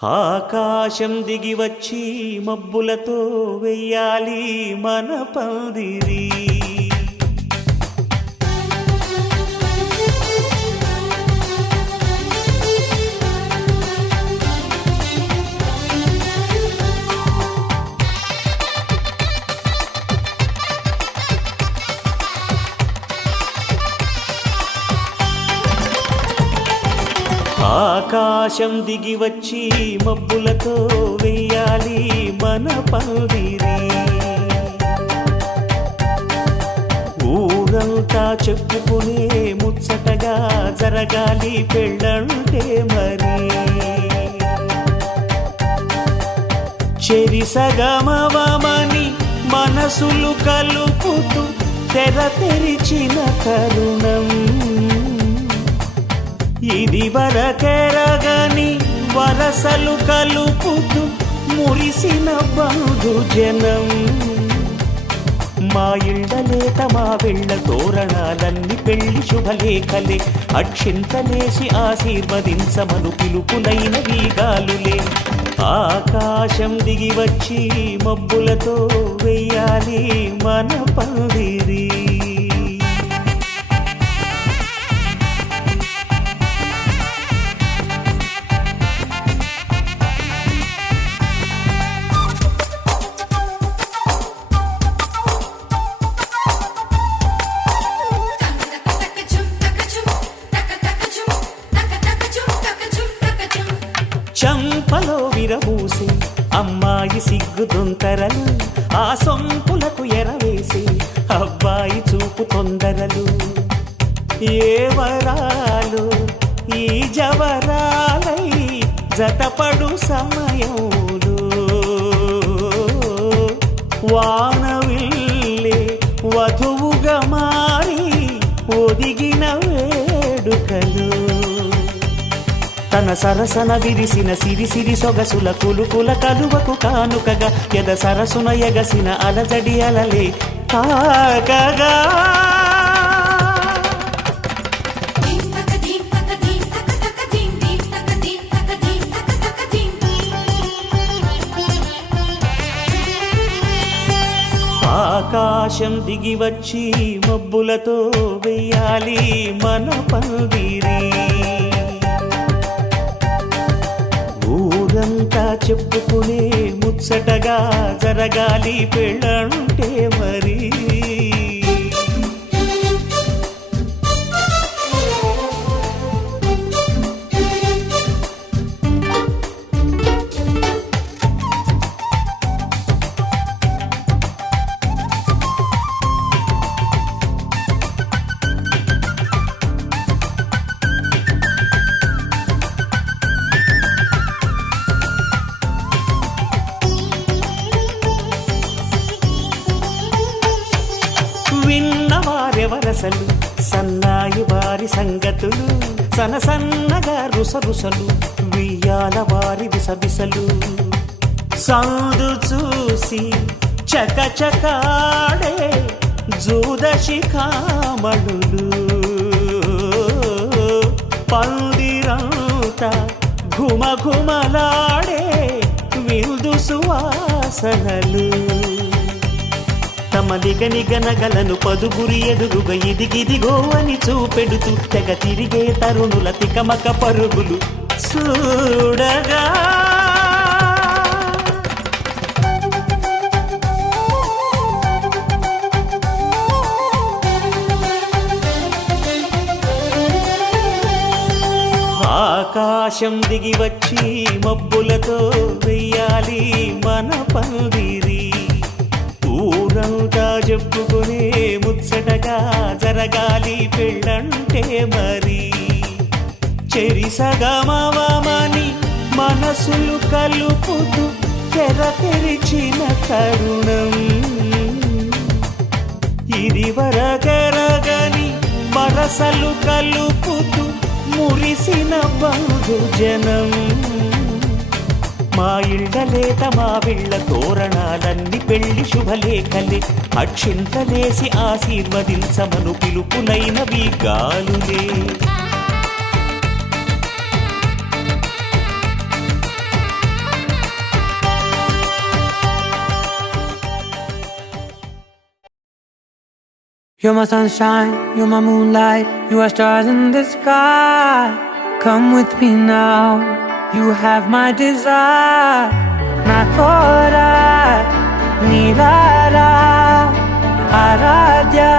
ఆకాశం దిగి వచ్చి మబ్బులతో వెయ్యాలి మన పందిరి. ఆకాశం దిగి వచ్చి మబ్బులతో వెయ్యాలి మన పందిరి. ఊరంతా చెప్పుకునే ముచ్చటగా జరగాలి పెళ్ళంటే మరి. చెరిసగమవమని మనసులు కలుపుతూ తెర తెరిచిన తరుణం ఇది వరకెరగని వరసలు కలుపుతూ మురిసిన బంధుజనం. మా ఇళ్ళలేత మా వెళ్ళ తోరణాలన్నీ పెళ్లి శుభలేఖలే. అక్షింతలేసి ఆశీర్వదించమను పిలుపులైన వీగాలులే. ఆకాశం దిగి వచ్చి మబ్బులతో వెయ్యాలి మన పందిరి. చంపలో విరబూసి అమ్మాయి సిగ్గు దొంతరలు, ఆ సొంపులకు ఎరవేసి అబ్బాయి చూపు తొందరలు. ఏ వరాలు ఈ జవరాలై జతపడు సమయంలో వానవిల్లే వధువుగా మారి ఒదిగిన వేడుకలు. తన సరసన విరిసిన సిరిసిరి సొగసుల కులుకుల కలువకు కానుకగా ఎద సరసున ఎగసిన అలజడి అలలే తాకగా. ఆకాశం దిగి వచ్చి మబ్బులతో వెయ్యాలి మన పందిరి. ఊరంతా చెప్పుకునే ముచ్చటగా జరగాలి పెళ్ళంటే మరి. విన్నవారెవరసలు సన్నాయి వారి సంగతులు, సనసన్నగా రుసరుసలు వియ్యాల వారి విసవిసలు. సందు చూసి చకచకాడే జూదశిఖామణులు, పందిరంతా ఘుమఘుమలాడే విందు సువాసనలు. తమ నిగనిగనగలను పదుగురి ఎదురుగా ఇదిగిదిగో అని చూపెడుతూ తెగ తిరిగే తరుణుల తికమక పరుగులు చూడగా. ఆకాశం దిగి వచ్చి మబ్బులతో వెయ్యాలి మన పందిరి. ఊరంతా చెప్పుకునే ముచ్చటగా జరగాలి పెళ్ళంటే మరి. చెరిసగమవమని మనసులు కలుపుతూ తెర తెరిచిన తరుణం ఇది వరకెరగని వరసలు కలుపుతూ మురిసిన బంధుజనం. మా ఇళ్ళలేత మా వెళ్ళ తోరణాలన్నీ పెళ్లి శుభలేఖలే. అక్షింతలేసి ఆశీర్వదించమను పిలుపులైన వీగాలులే. You're my sunshine, you're my moonlight, you are stars in the sky. Come with me now, you have my desire. Na tora, nilara, aradhya.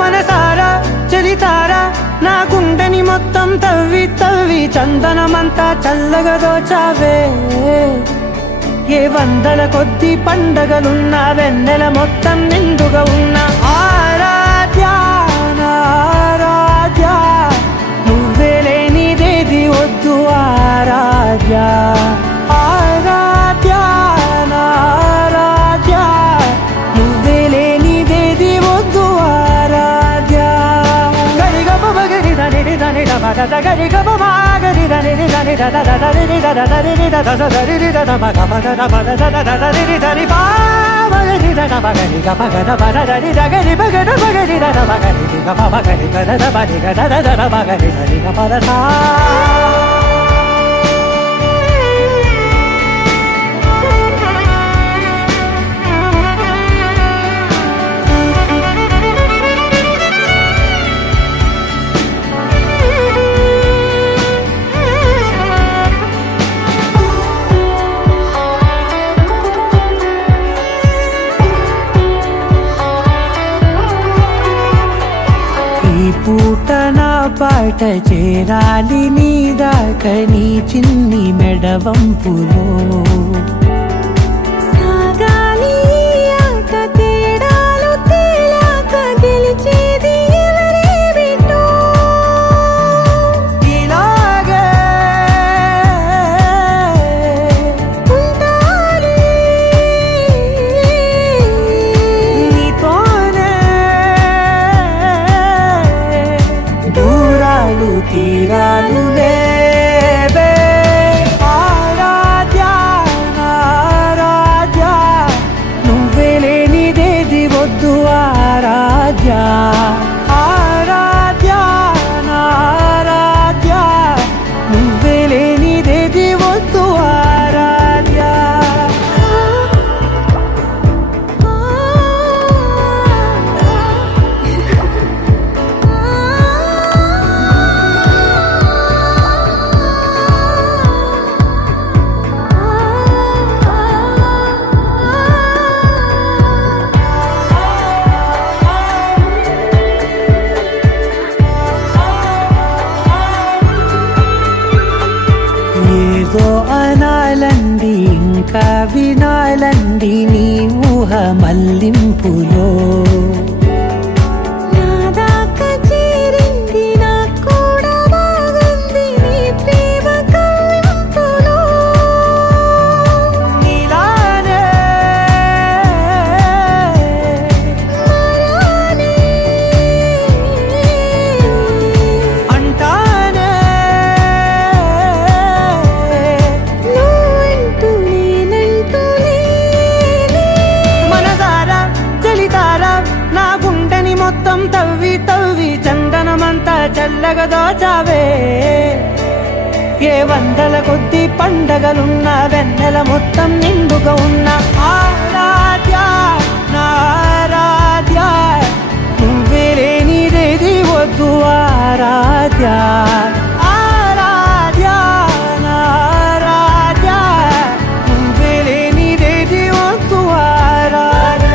మనసారా చలితారా నా గుండెని మొత్తం తవ్వి తవ్వి చందనమంతా చల్లగా దోచావే. ఏ వందల కొద్ది పండగలున్న వెన్నెల మొత్తం నిండుగా ఉన్న ఆరాధ్య నా ఆరాధ్య, నువ్వే లేనిదేది వద్దు ఆరాధ్య. ఆరాధ్య నా ఆరాధ్య, నువ్వే లేనిదేది వద్దు ఆరాధ్య. గరిగమ మగరి దని దని దమ దద గరిగమ మాగరి దని దని దద దద రి దద దరి రి దద దరి రి దద మగ మగ దమ దద దద రి దని పా మగరి దద మగరి గ మగ దమ దరి దగరి మగ మగరి దద మగరి గ మగరి గ దద మగరి గ దద దద మగరి దరి గ పద సా. ఈ పూట నా పాట చేరాలి నీ దాకా నీ చిన్ని మెడవంపులో. సాగాలి ఆట తేడాలు తేలాక గెలిచేది ఎవరే బిడ్డో. ఇలాగే ఉంటాలి నీతోనే దూరాలు తీరాలు లేవే. ఆరాధ్య నా ఆరాధ్య, నువ్వే లేనిదేది వద్దు ఆరాధ్య. ఆరాధ్య నా ఆరాధ్య, నువ్వే లేనిదేది వద్దు ఆరాధ్య. ఏదో అనాలండి ఇంకా వినాలండి నీ ఊహ మల్లింపులో. నా దాకా చేరింది నాకు కూడా బాగుంది నీ ప్రేమ కవ్వింపులో. నీలానే మరానే అంటానే నువ్వంటూ నేనంటూ లేనే. మనసారా చలితారా నా గుండెని మొత్తం తవ్వి తవ్వి చందనమంతా చల్లగా దోచావే. ఏ వందల కొద్ది పండగలున్న వెన్నెల మొత్తం నిండుగా ఉన్న ఆరాధ్య నా ఆరాధ్య, నువ్వే లేనిదేది వద్దు ఆరాధ్య. ఆరాధ్య నా ఆరాధ్య, నువ్వే లేనిదేది వద్దు ఆరాధ్య.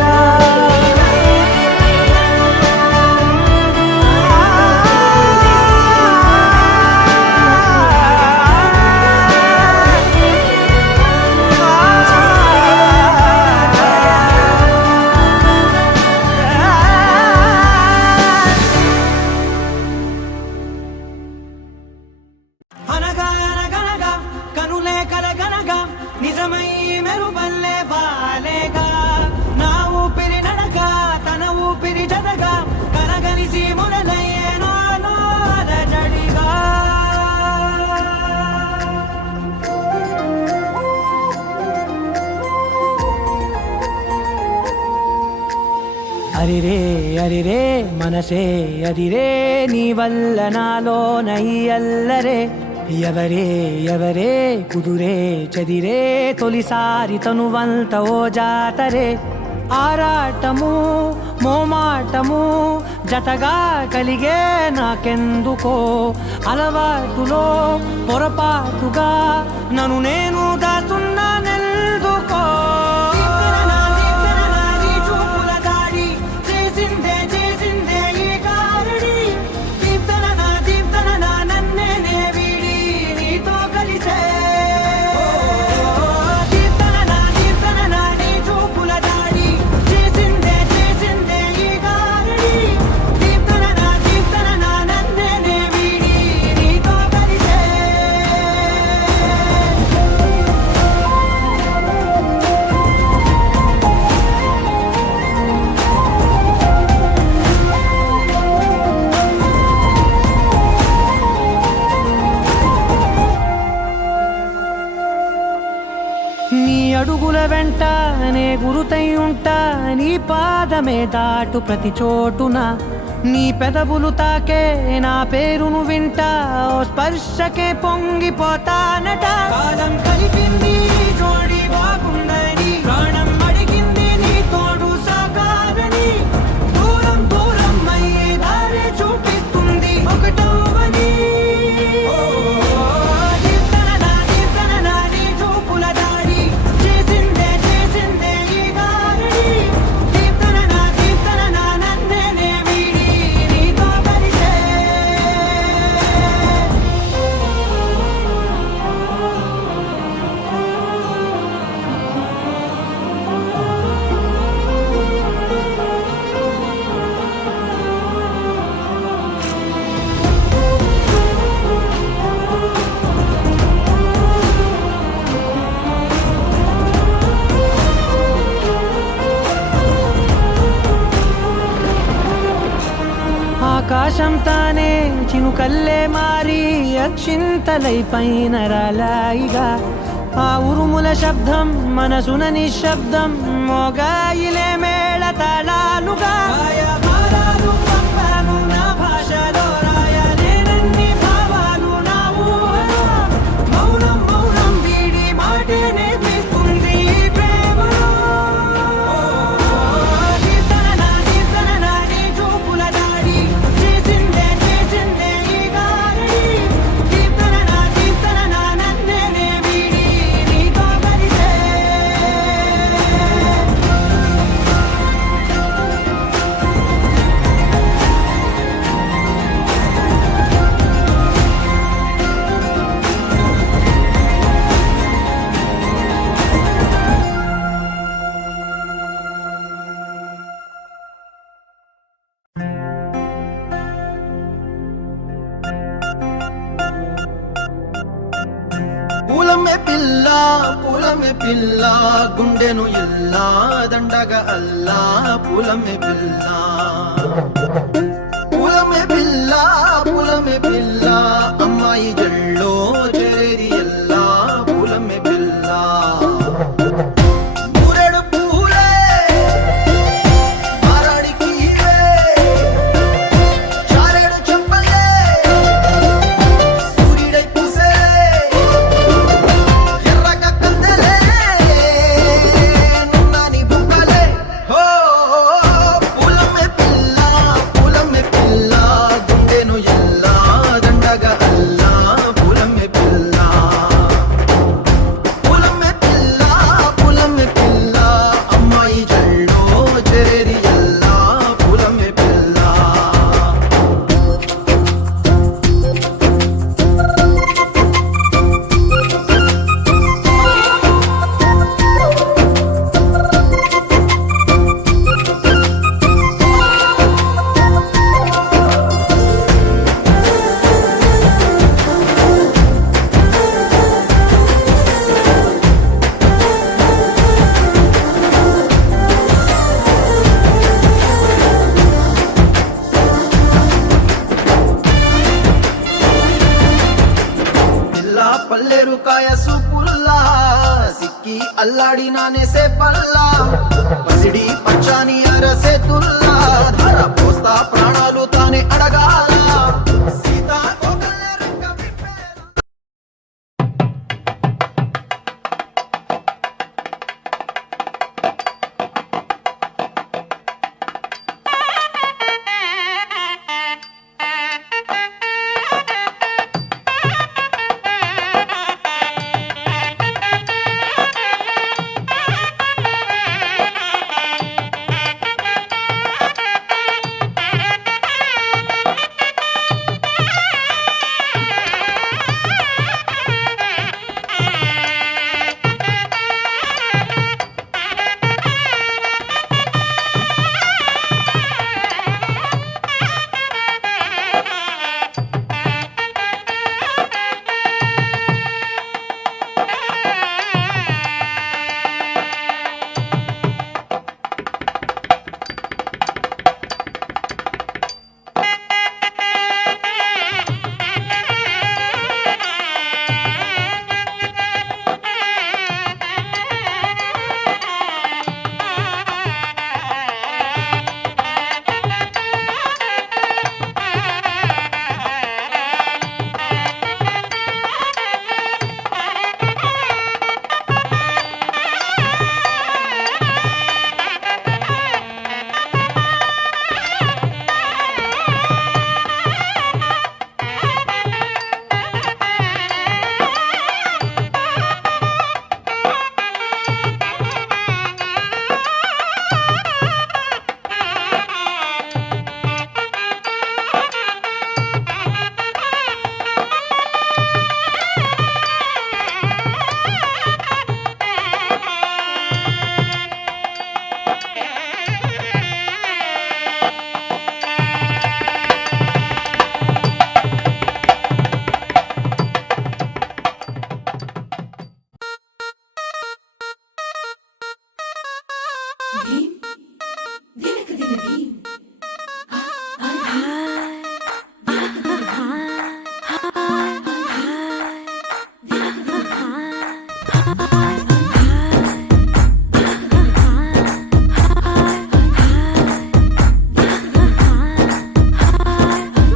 అరిరే అరిరే మనసే అదిరే నీ వల్ల నాలో నయ్యల్లరే ఎవరే ఎవరే కుదురే చదిరే తొలిసారి తనువంత ఓ జాతరే ఆరాటము మోమాటము జతగా కలిగే నాకెందుకో అలవాటులో పొరపాటుగా నన్ను నేను దాస్తున్నానెందుకో నీ అడుగుల వెంట నే గురుతై ఉంటా నీ పాదమే దాటు ప్రతి చోటున నీ పెదవులు తాకే నా పేరును వింటా ఓ స్పర్శకే పొంగిపోతానట కాలం కలిపింది జోడి బాగుందని ప్రాణం అడిగింది నీ తోడు సాగాలని దూరం దూరం అయ్యే దారి చూపిస్తుంది ఒకటవని ఆకాశం తానే చినుకల్లే మారి అక్షింతలై పైన రాలాయిగా ఆ ఉరుముల శబ్దం మనసున నిశ్శబ్దం మోగాయిలే మేళ తాళాలుగా నా భాషలో రాయలేనన్ని భావాలు నా ఊహలో మౌనం మౌనం వీడి మాటే నేర్పిస్తుంది ప్రేమలో పూలమే పిల్ల గుండెను ఇల్లా దండగా అల్లా పూలమే పిల్ల పూలమే పిల్ల అమ్మాయి జల్లో చేరేది ఎల్లా పూలమే పిల్ల ఊరెడు పూలే మారాడికి చారేడు చెప్పలే సూర్యుడై పూసే పల్లెరుకాయ సూపుల్లా సిక్కి అల్లాడి నానేసే పల్లా పసిడి పచ్చాని అరసే తుల్లా జరగాల సీతాకోకల రంగ విప్పేలా.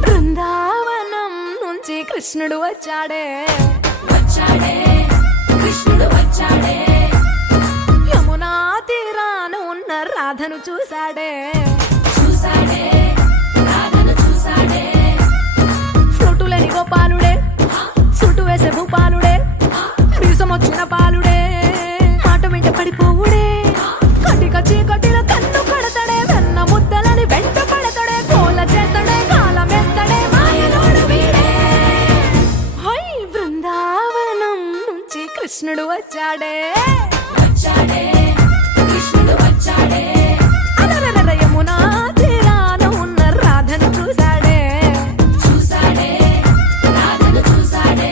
బృందావనం నుంచి కృష్ణుడు వచ్చాడే కృష్ణుడు వచ్చాడే యమునా తీరాన ఉన్న రాధను చూశాడే రాధను చూసాడే ఫ్లూటులని గోపాలుడే సుటు వేసే భూపాలుడే బీసమొచ్చిన పాలుడే మాట వెంట పడిపోవుడే కటిక చీకటిలో కన్ను పడతాడే వెన్న ముద్దలని వెంట పడతాడే కోల చేస్తాడే కాలమేస్తాడే మాయలోడు వీడే హై బృందావనం నుంచి కృష్ణుడు వచ్చాడే కృష్ణుడు వచ్చాడే అలరలర యమునా తీరాన ఉన్న రాధను చూశాడే రాధను చూసాడే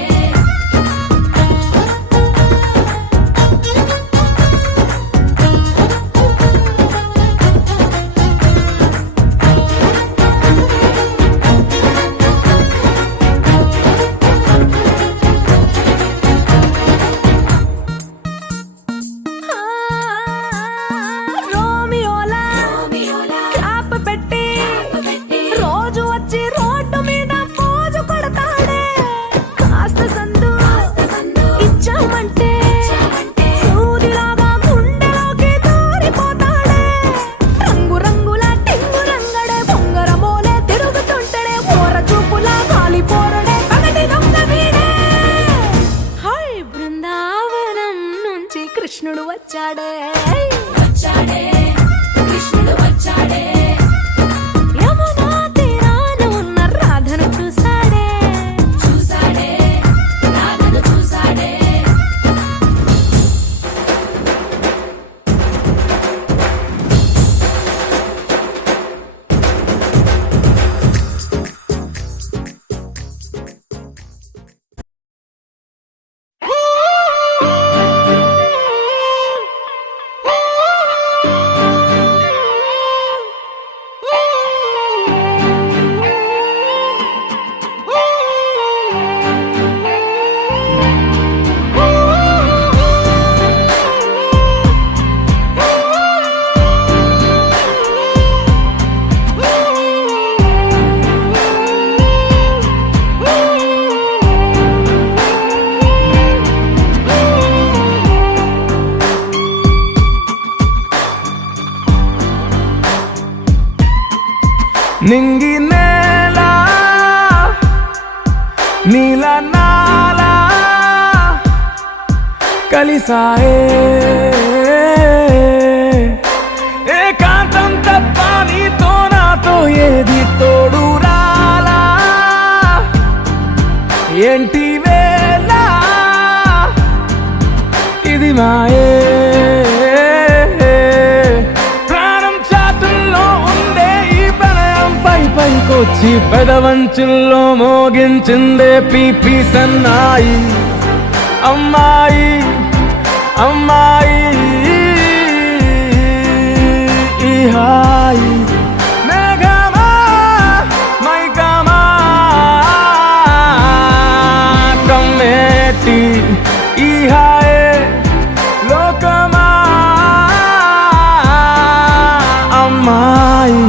నింగి నేల నీల నాల కలిసాయే ఏకాంతం తప్ప నీతో నాతో ఏది తోడు రాలా ఏంటి వేళ ఇది మాయే ప్రాణం చాతుల్లో ఉండే ఈ ప్రణయం పైకొచ్చి పెదవంచుల్లో మోగించిందే పీపీ సన్నాయి అమ్మాయి అమ్మాయి ఈ హాయి మేఘమా మైకమా కమ్మేటి ఈ హాయే లోకమా అమ్మాయి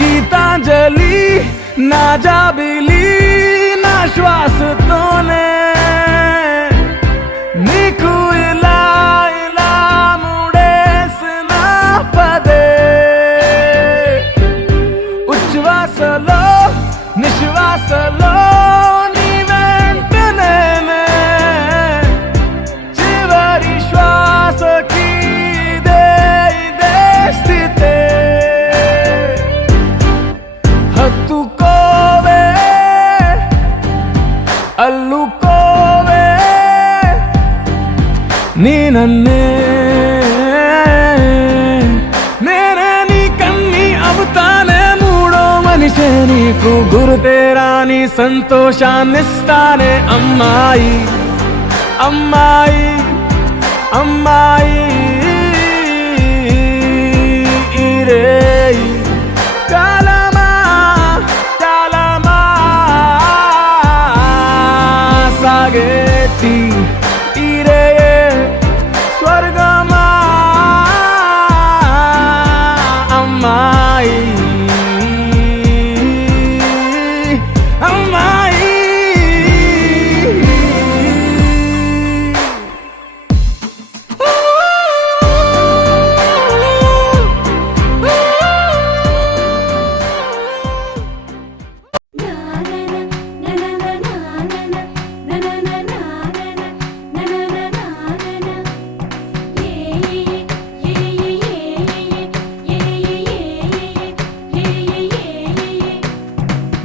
గీతాంజలి నా జాబిలి నా శ్వాసతోనే నీకు ఇలా ఇలా ముడేసిన పదే ఉచ్ఛ్వాసలో నిశ్వాసలో నీ వెంట నేనే చివరి శ్వాసకి ఇదే స్థితే హత్తుకోవే అల్లుకోవే నీ నన్నే నేనే నీ కన్ని అవుతానే మూడో మనిషే నీకు గురుతేరాని సంతోషాన్నిస్తానే అమ్మాయి అమ్మాయి అమ్మాయి ఈ రేయి కాలమా కాలమా సాగేటి ఈ రేయే స్వర్గమా అమ్మాయి అమ్మాయి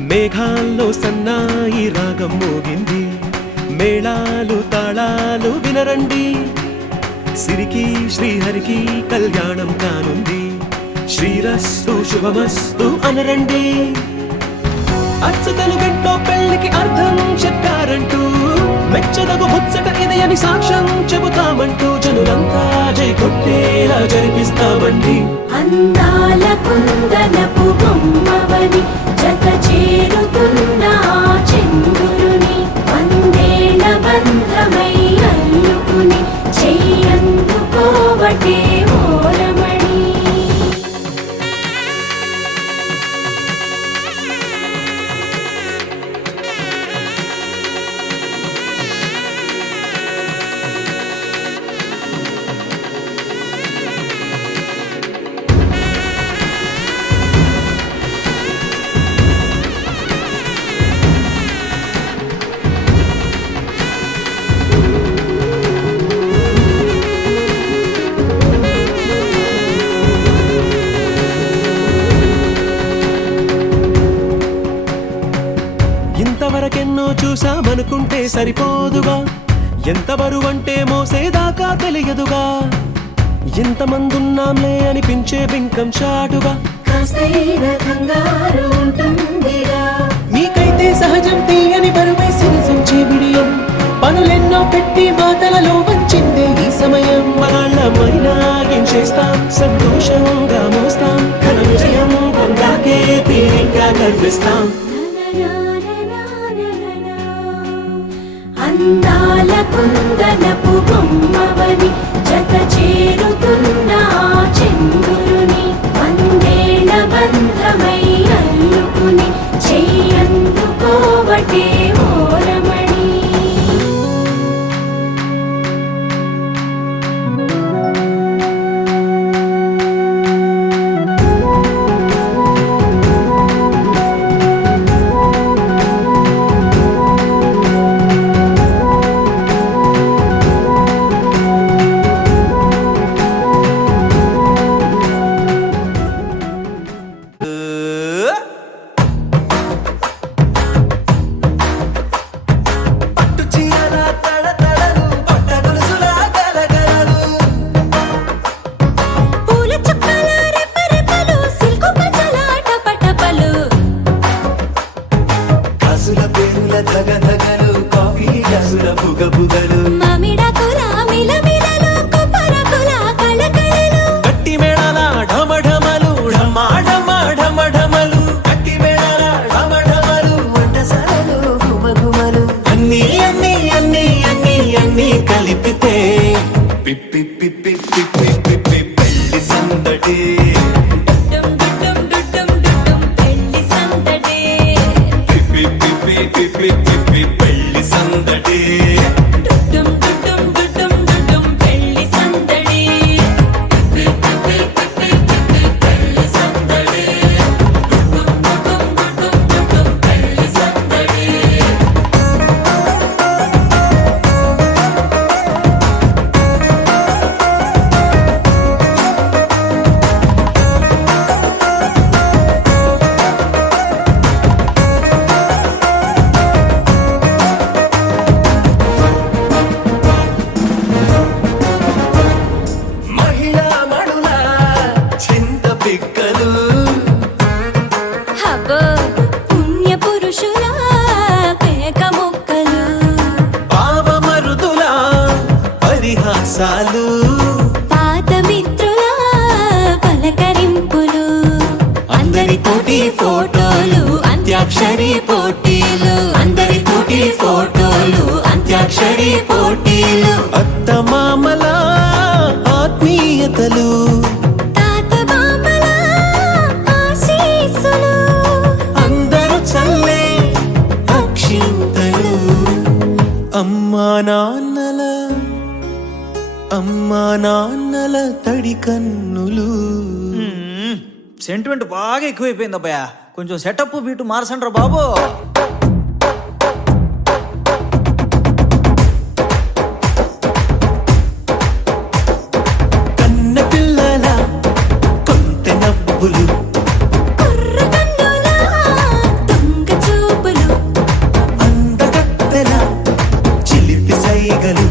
మేఘాల్లో సన్నాయి రాగం మోగింది మేళాలు తాళాలు వినరండి సిరికి శ్రీహరికి కళ్యాణం కానుంది శ్రీరస్తు శుభమస్తు అనరండి అచ్చతలు గంటో పెళ్లికి అర్థం చెప్పారంటూ మెచ్చదగు ముచ్చట ఇది అని సాక్ష్యం చెబుతామంటూ జనులంతా జై కొట్టేలా జరిపిస్తామండి అందాల కుందనపు బొమ్మవని జత చేరుతున్న ఆ చంద్రుని వందేళ్ల బంధమై అల్లుకుని చెయ్యందుకోవటే ఓరమణి ఎన్నో చూసామనుకుంటే సరిపోదుగా, ఎంత బరువంటే మోసేదాకా తెలియదుగా, ఎంతమందున్నాంలే అనిపించే బింకం చాటుగా. కాస్తైన కంగారు ఉంటుందిగా, నీకైతే సహజం తీయని బరువే సిరసించే బిడియం, పనులెన్నో పెట్టి మాటలలో వంచిందే ఈ సమయం. మనాళ్ళమైనా ఏం చేస్తాం, సంతోషంగా మోస్తాం, ఘన విజయం పొందాకే తీరిగ్గా గర్విస్తాం. అందాల కుందనపు బొమ్మవని జత చేరుతున్న ఆ చంద్రుని వందేళ్ల బంధమై అల్లుకుని చెయ్యందుకోవటే ఓరమణి. గట్టి మేళాల ఢమఢమలు ఢమా ఢమా ఢమఢమలు, గట్టి మేళాల ఢమఢమలు వంటసాలలు గుమగుమలు, అన్నీ అన్నీ అన్నీ అన్నీ అన్నీ కలిపితే పిప్పి పిప్పి పిప్పి పిప్పి పెళ్లి సందడి. పిప్పి పిప్పి పిప్పి పిప్పి పెళ్లి సందడి. మహిళా మడుల చింత పిక్కలు, పుణ్య పురుషుల కేక మొక్కలు, పావమరుదుల పరిహాసాలు, పాత మిత్రుల పలకరింపులు, అందరితోటి ఫోటోలు అంత్యాక్షరి పోటీలు, అందరితోటి ఫోటోలు అంత్యాక్షరి పోటీలు, అత్తమామల ఆత్మీయతలు, తాత బామ్మల ఆశీస్సులు, అందరూ చల్లే అక్షింతలు, అమ్మా నాన్నల తడి కన్నులు. సెంటిమెంట్ బాగా ఎక్కువైపోయింది అబ్బాయ, కొంచెం సెటప్ బీటు మార్చండ్రా బాబు. కన్న పిల్లల కొంటె నవ్వులు, కుర్రకన్నుల దొంగ చూపులు, అందగత్తెల చిలిపి సైగలు,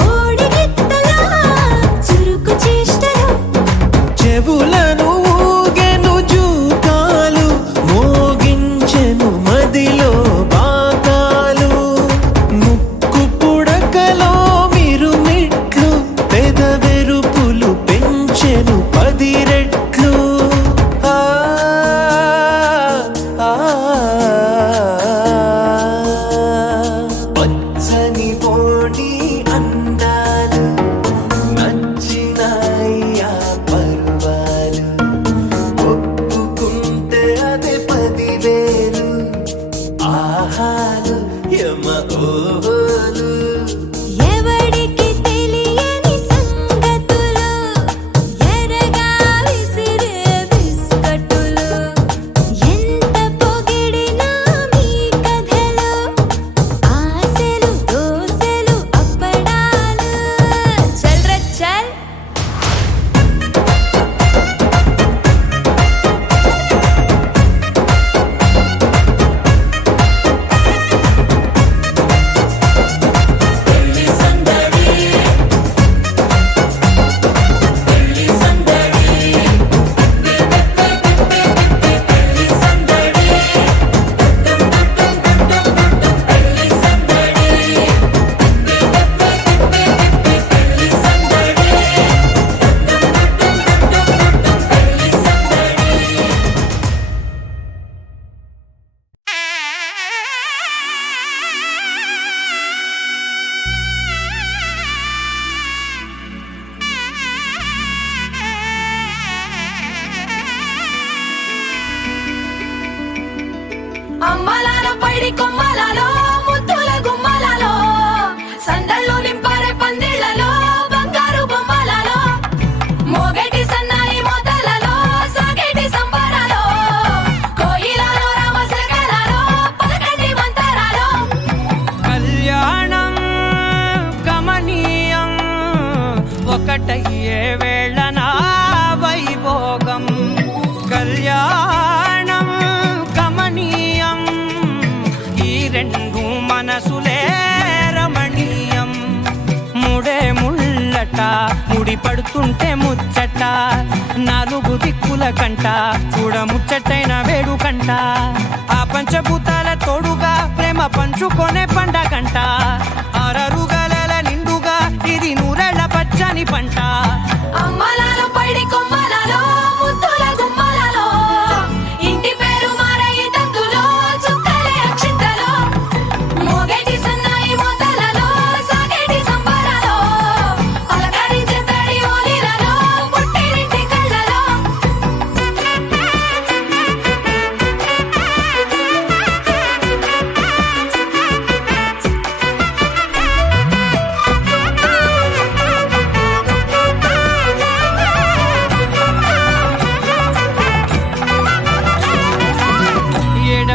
కోడిగిత్తల చురుకు చేష్టలు, చెవులను ఊగెను జూకాలు, మోగించెను మదిలో బాకాలు, ముక్కు పుడకలో మిరుమిట్లు, పెదవెరుపులు పెంచెను 10 రెట్లు. పచ్చని పోటీ అందాలు నచ్చినాయ్యా పర్వాలు, ఒప్పుకుంటే అదే 10,000 ఆహాలు యమ ఓహోలు. ఎవడికి తెలియని సంగతులు, ఎరగా విసిరే బిస్కట్టులు, ఎంత పొగిడినా మీ కథలు, ఆశలు దోశలు అప్పడాలు. చల్ రే చల్. పైడి కొమ్మలలో ముద్దుల గుమ్మలలో సందళ్ళు నింపారే పందిళ్లలో బంగారు బొమ్మలలో మోగేటి సన్నాయి మోతలలో సాగేటి సంబరాలో కోయిలలో రామశకలలో పలకండి మంతరాలో కళ్యాణం కమనీయం ఒకటయ్యే వేళ నా వైభోగం కళ్యాణం కమనీయం ఈ రెండు మనసులే రమణీయం ముడే ముళ్ళట ముడి పడుతుంటే ముచ్చట నాలుగు దిక్కుల కంట చూడ ముచ్చటైన వేడుకంట ఆ పంచభూతాల తోడుగా ప్రేమ పంచుకొనే పండగంట ఆరరుగల నిండుగా ఇది నూరెళ్ళ పచ్చని పంట అమ్మలాలో పైడి కొమ్మలలో ముద్దుల గుమ్మలలో ఇంటి పేరు మారయి తందులో చుక్కలే అక్షింతలో మోగేటి సన్నాయి మోతలలో సాగేటి సంబరాలో పలకరించే తడి ఓలిలలో పుట్టినింటి కళ్ళలో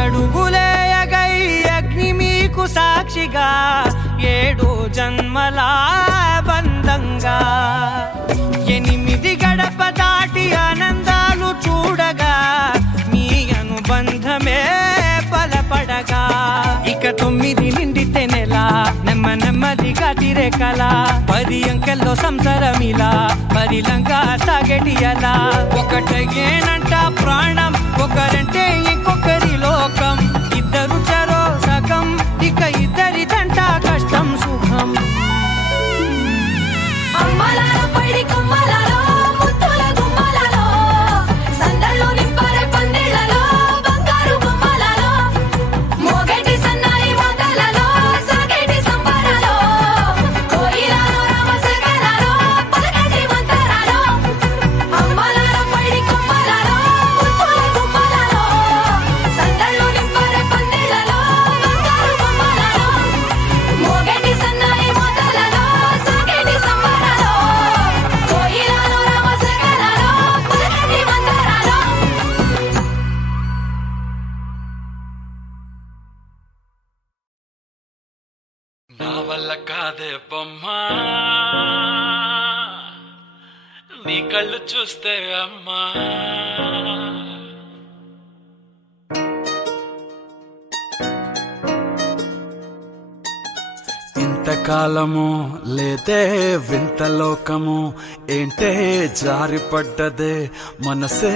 ఏడడుగులేయగై అగ్ని మీకు సాక్షిగా ఏడు జన్మల బంధంగా ఎనిమిది గడప దాటి ఆనందాలు చూడగా మీ అనుబంధమే బలపడగా ఇక 9 నిండితే నెల నెమ్మదిగా తిరే కల 10 అంకెల్లో సంసారమిలా పరిలంగా సాగటి అలా ఒకటేనంట ప్రాణం ఒకరంటే ఇంకొకరి లోకం ఇద్దరు చరో సగం ఇక ఇద్దరిదంట కష్టం సుఖం అమ్మలాలో పైడి కొమ్మలలో ముద్దుల గుమ్మలలో సందళ్ళు నింపారే పందిళ్లలో బంగారు బొమ్మలలో మోగేటి సన్నాయి మోతలలో సాగేటి సంబరాలో కోయిలలో రామశకలలో పలకండి మంతరాలో అమ్మలాలో పైడి కొమ్మలలో ముద్దుల గుమ్మలలో సందళ్ళు నింపారే పందిళ్లలో బంగారు బొమ్మలలో మోగేటి సన్నాయి మోతలలో సాగేటి సంబరాలో కోయిలలో రామశకలలో పలకండి మంతరాలో నా వల్ల కాదే బొమ్మా నీ కళ్ళు చూస్తే అమ్మా ఇంతకాలము లేదే వింత లోకము ఏంటే జారిపడ్డదే మనసే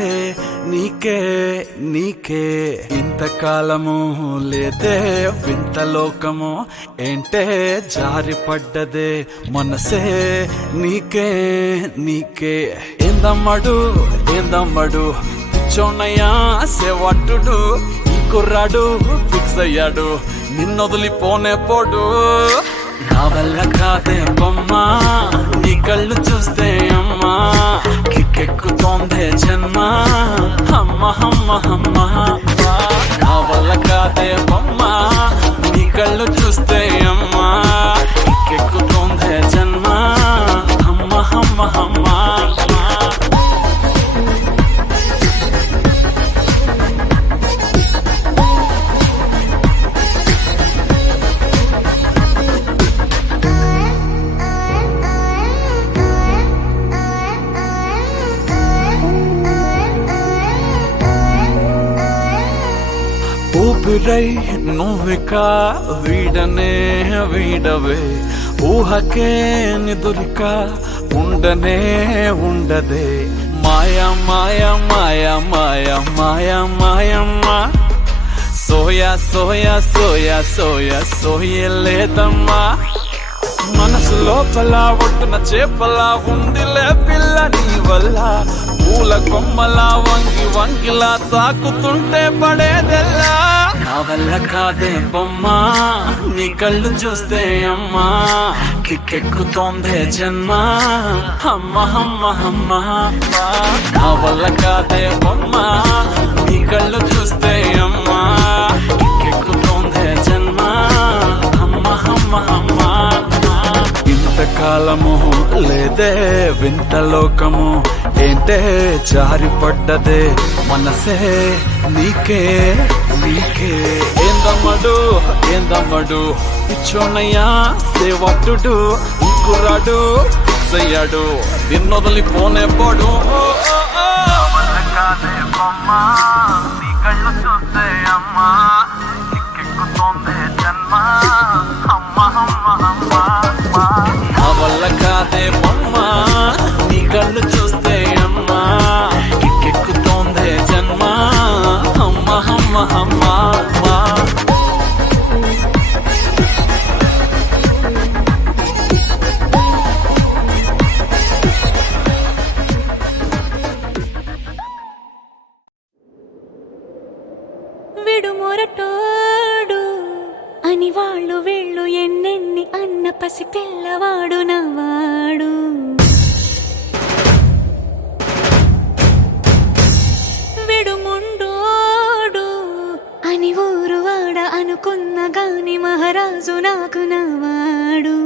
నీకే నీకే ఇంతకాలము లేదే వింత లోకము ఏంటే జారిపడ్డదే మనసే నీకే నీకే ఏందమ్మడు పిచ్చోన్నయ్యా సేవట్టుడు ఈ కుర్రాడు ఫిక్స్ అయ్యాడు నిన్నొదిలిపోనే పోడు నా వల్ల కాదే బొమ్మా నీ కళ్ళు చూస్తే అమ్మా కిక్కెక్కుతోందే జన్మ అమ్మ అమ్మ అమ్మ నా వల్ల కాదే బొమ్మా నీ కళ్ళు చూస్తే అమ్మా కిక్కెక్కుతోందే జన్మ అమ్మ అమ్మ అమ్మ ఊపిరై నువ్విక వీడనే వీడవే ఊహకే నిదురిక ఉండనే ఉండదే మాయా మాయా మాయా మాయా మాయా మాయమ్మ సోయా సోయా సోయా సోయా సోయలేదమ్మా మనసు లోపల ఒట్టున చేపలా ఉందిలే పిల్ల నీ వల్ల పూల కొమ్మలా వంగి వంగిలా తాకుతుంటే పడేదెల్లా నా వల్ల కాదే బొమ్మా నీ కళ్ళు చూస్తే అమ్మా కిక్కెక్కుతోందే జన్మ అమ్మ అమ్మ అమ్మ నా వల్ల కాదే బొమ్మా నీ కళ్ళు చూస్తే అమ్మా కిక్కెక్కుతోందే కాలము లేదే వింత లోకము ఏంటే జారిపడ్డదే మనసే నీకే నీకే ఏందమ్మడు పిచ్చోనయ్యా సేవట్టుడు ఇంకురాడు సయ్యాడు నిన్నొదలిపోనే పోడు నీ కళ్ళు చూస్తే అమ్మా చిక్కెక్కుతోందే జన్మ అమ్మ నా వల్ల కాదే బొమ్మ నీ కళ్ళు చూస్తే అమ్మా చిక్కెక్కుతోందే జన్మ అమ్మ అమ్మ అమ్మ విడుమొరటోడు అని వాళ్ళు వీళ్ళు ఎన్నెన్ని అన్న పసి పిల్లవాడు నవ్వాడు విడుముండోడు అని ఊరు వాడ అనుకున్న గాని మహారాజు నాకు నవ్వాడు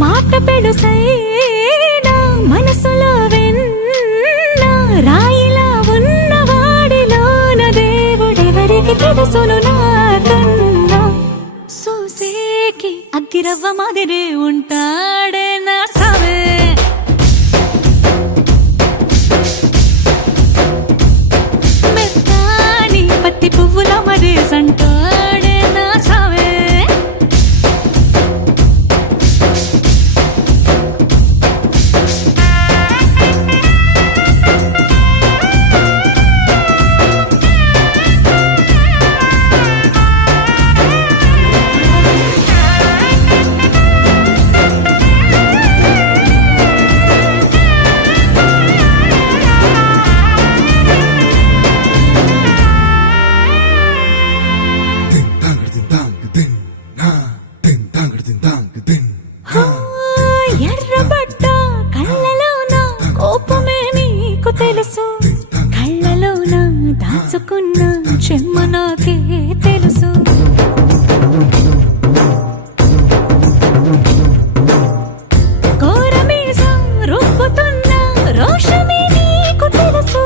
మాట పెడుసైనా మనసులో రాయిలా ఉన్నవాడిలోన దేవుడెవరికి తెలుసును నాకన్నా సూసేకి అగ్గిరవ్వ మాదిరి ఉంటాడే నా సవే మెత్తాని పత్తి పువ్వుల మరి సంటాడే నా సవే ఎర్రబడ్డ కళ్ళలోన కోపమే నీకు తెలుసు కళ్ళలోన దాచుకున్న చెమ్మ నాకే తెలుసు కోరమీసం రుబ్బుతున్న రోషమే నీకు తెలుసు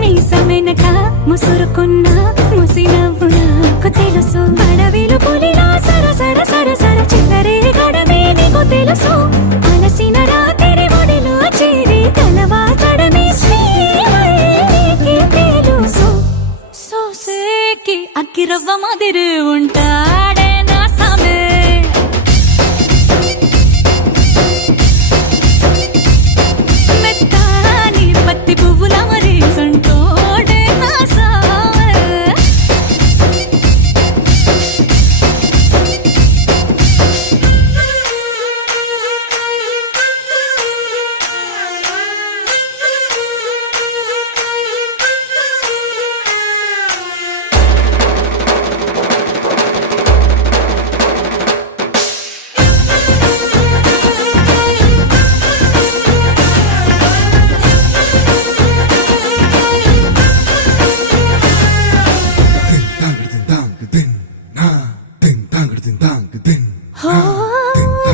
మీసమెనక ముసురుకున్న ముసినవ్వు నాకు తెలుసు అడవిలు పులిలా సరసర సరసర చిల్లరే గడమే నీకు తెలుసు అలసిన రాత్రి ఒడిలో చేరి తలవాచడమే శ్రీవల్లికి తెలుసు సోసేకి అగ్గిరవ్వ మాదిరి ఉంటాడే నా సమే మెత్తాని పత్తి పువ్వుల మరి సంటోడే నా సమే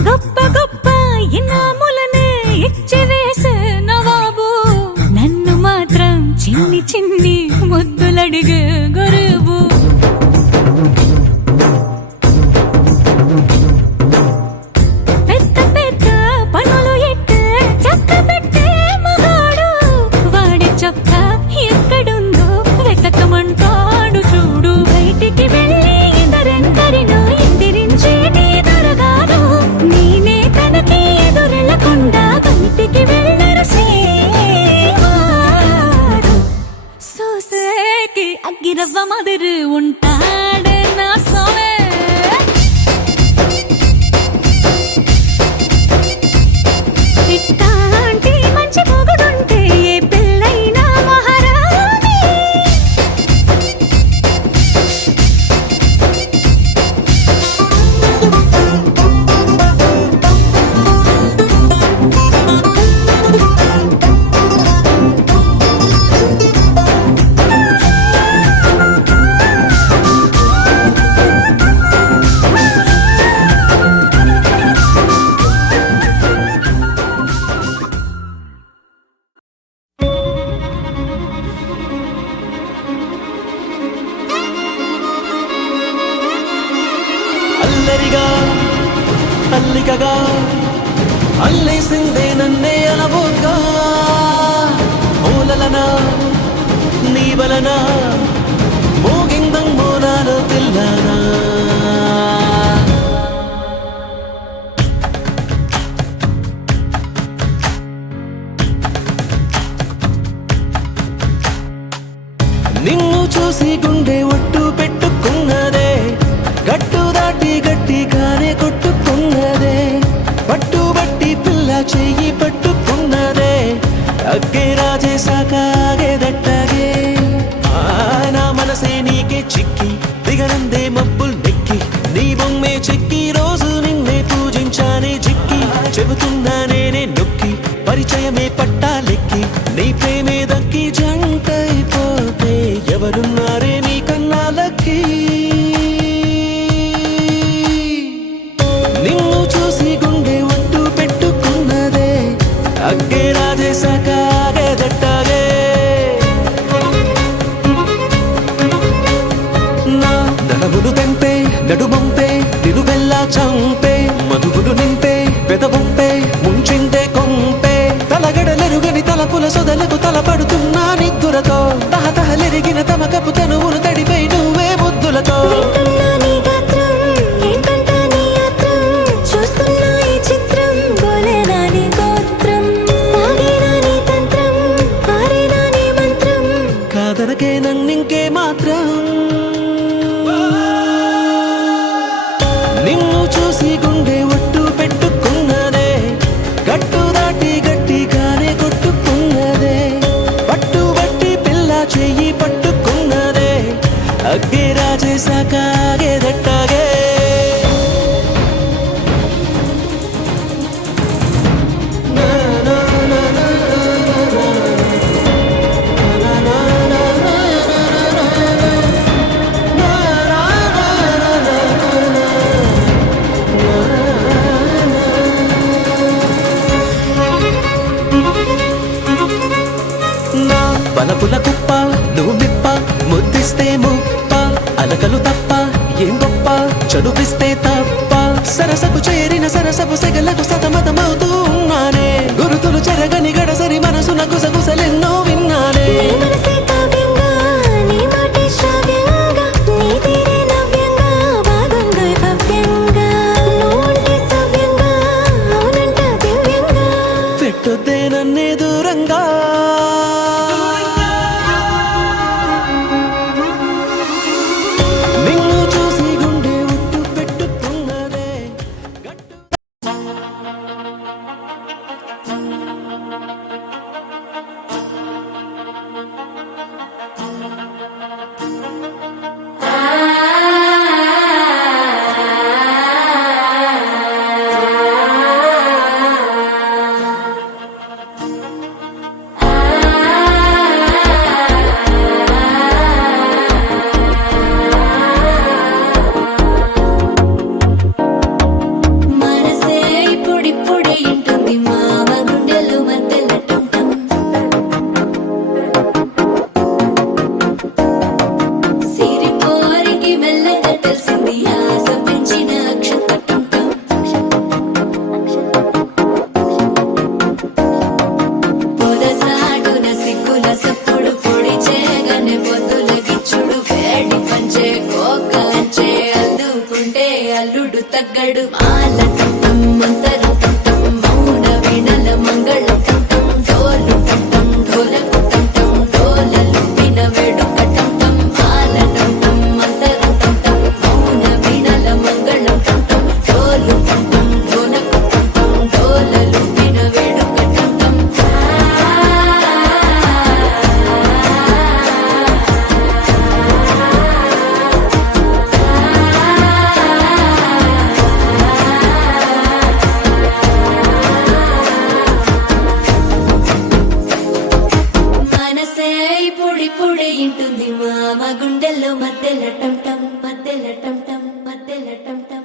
గొప్ప గొప్ప ఇనాములనే ఇచ్చి వేసే నవాబు నన్ను మాత్రం చిన్ని చిన్ని ముద్దులడిగే గరువు పెద్ద పెద్ద పనులు ఎట్టే చక్క పెట్టే మగాడు వాడి చొక్క ఎక్కడుందో వెతకమంటాడు చూడు బయటికి వెళ్ళి ఇద్దరెందరినో ఎదిరించేటి దొరగాను నేనే తనకి ఎదురెళ్ళకుండా బయటికి వెళ్ళరు శ్రీవారు సోసేకి అగ్గిరవ్వ మాదిరి ఉంటాడే నా సోమే ఇట్టాంటి మంచి పొగుడుంటే ఏ పిల్లైనా మహారాణి అల్లరిగా అల్లికగా అల్లేసిందే నన్నే అనబోగా ఓలలనా నీ వలన మోగిందం మోనాలో పిల్లనా నిన్ను చూసి గుండె ఒట్టు పెట్టుకున్నదే గట్టు దాటి గట్టిగానే కొట్టుకున్నదే పట్టుబట్టి పిల్ల చెయ్యి పట్టుకున్నదే అగ్గే రాజేశాకాగే దట్టగే నా మనసే నీకే చిక్కి దిగనందే మబ్బుల్ నెక్కి నీ బొమ్మే చెక్కి రోజు నిన్నే పూజించానే చిక్కి చెబుతున్నా నేనే నొక్కి పరిచయమే పట్టాలెక్కి నీ ప్రేమే దక్కి జంటైపోతే ఎవరున్నారే నీ కన్నాలకి నిన్ను చూసి గుండె ఒట్టు పెట్టుకున్నదే అగ్గే రాజేశాకాగే దట్టగే నా నడములు తెంపే నడుమంపే నిలువెల్లా చంపే మధువులు నింపే పెదవంపే ముంచిందే కొంపే తలగడలెరుగని తలపుల సొదలకు తలపడుతున్నా నిద్దురతో తహతహలెరిగిన తమకపు తనువులు తడిపై నువ్వే ముద్దులతో వింటున్నా నీ గాత్రం, ఏంటంటా నీ యాత్రం, చూస్తున్నా ఈ చిత్రం, గోలేనా నీ గోత్రం, సాగేనా నీ తంత్రం, పారేనా నీ మంత్రం. కాదనకే నన్నింకే మాత్రం నిన్ను చూసి గుండె ఒట్టు పెట్టుకున్నదే గట్టు దాటి గట్టిగానే కొట్టుకున్నదే పట్టుబట్టి పిల్ల చెయ్యి పట్టుకున్నదే అగ్గే రాజేశాకాగే దట్టగే నా బలపుల కుప్ప నువ్వు మిప్ప ముద్దిస్తే ముప్ప అలకలు తప్ప ఏం గొప్ప చదువిస్తే తప్ప సరసకు చేరిన సరసపు సెగలకు సతమతమవుతూ ఉన్నానే గురుతులు చెరగని గడసరి మనసున గుసగుసలెన్నో విన్నానే నీ మనసే కావ్యంగా, నీ మాటే శ్రావ్యంగా, నీ తీరే నవ్యంగా, బాగుంది భవ్యంగా, నువ్వుంటే సవ్యంగా, అవునంట దివ్యంగా. పెట్టొద్దే నన్నే దూరంగా నిన్ను చూసి గుండె ఒట్టు పెట్టుకున్నదే గట్టు మనసే ఇప్పుడిప్పుడే ఇంటుంది మామ గుండెలు మధ్యల టుంటం. సిరిపోరికి మెల్లగా తెలిసింది ఆశ పెంచిన అక్షత టుంటం. పొదసాటున సిగ్గుల సప్పుడు పొడి చేయగానే పొద్దుల గిచ్చుడు వేడి పంచే కోకలంచే అల్లుకుంటే అల్లుడు తగ్గడు మాల టుంటం మంతరం టుంటం మౌన వీణల మంగళం టుంటం డోలు టుంటం ఢోలకు టుంటం డోలలు విన వేడుక టుంటం మాల టుంటం మంతరం టుంటం మౌన వీణల మంగళం టుంటం డోలు టుంటం ఢోలకు టుంటం డోలలు విన వేడుక టుంటం. మనసే ఇప్పుడిప్పుడే ఇంటుంది మామ గుండెల్లో మధ్యల టంటం మధ్యల టంటం మధ్యల టంటం.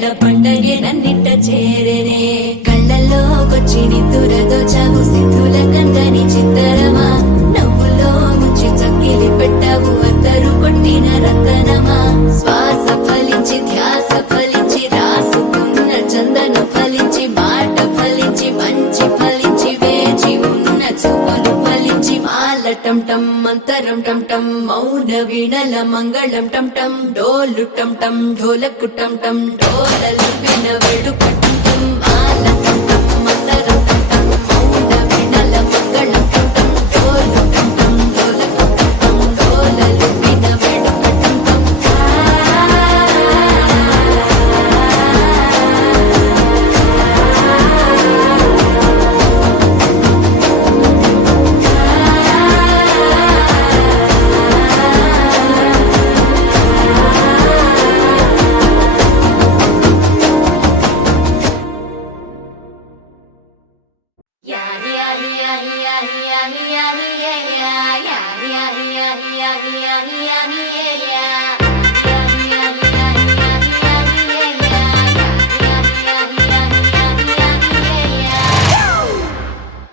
నూరేళ్ల పండగే నన్నిట్ట చేరనే కళ్ళల్లోకొచ్చి నిద్దురదోచావు సిద్ధుల కందని చిత్తరమా నవ్వులో ముంచి చక్కిలి పెట్టావు అద్దరు కొట్టిన రతనమా శ్వాస ఫలించి ధ్యాస ఫలించి రాసుకున్న చందన ఫలించి మాట ఫలించి మంచి ఫలించి వేచి ఉన్న చూపులు ఫలించి మాల టం టం మంతరం టం టం మౌన వీణల మంగళం టం టం డోలు టం టం ఢోలకు టం టం డోలలు విన వెడుక టం టం మాల టం టం మంతరం టం టం మౌన వీణల మంగళం టం టం డోలు టం టం ఢోలకు టం టం డోలలు విన వెడుక టం టం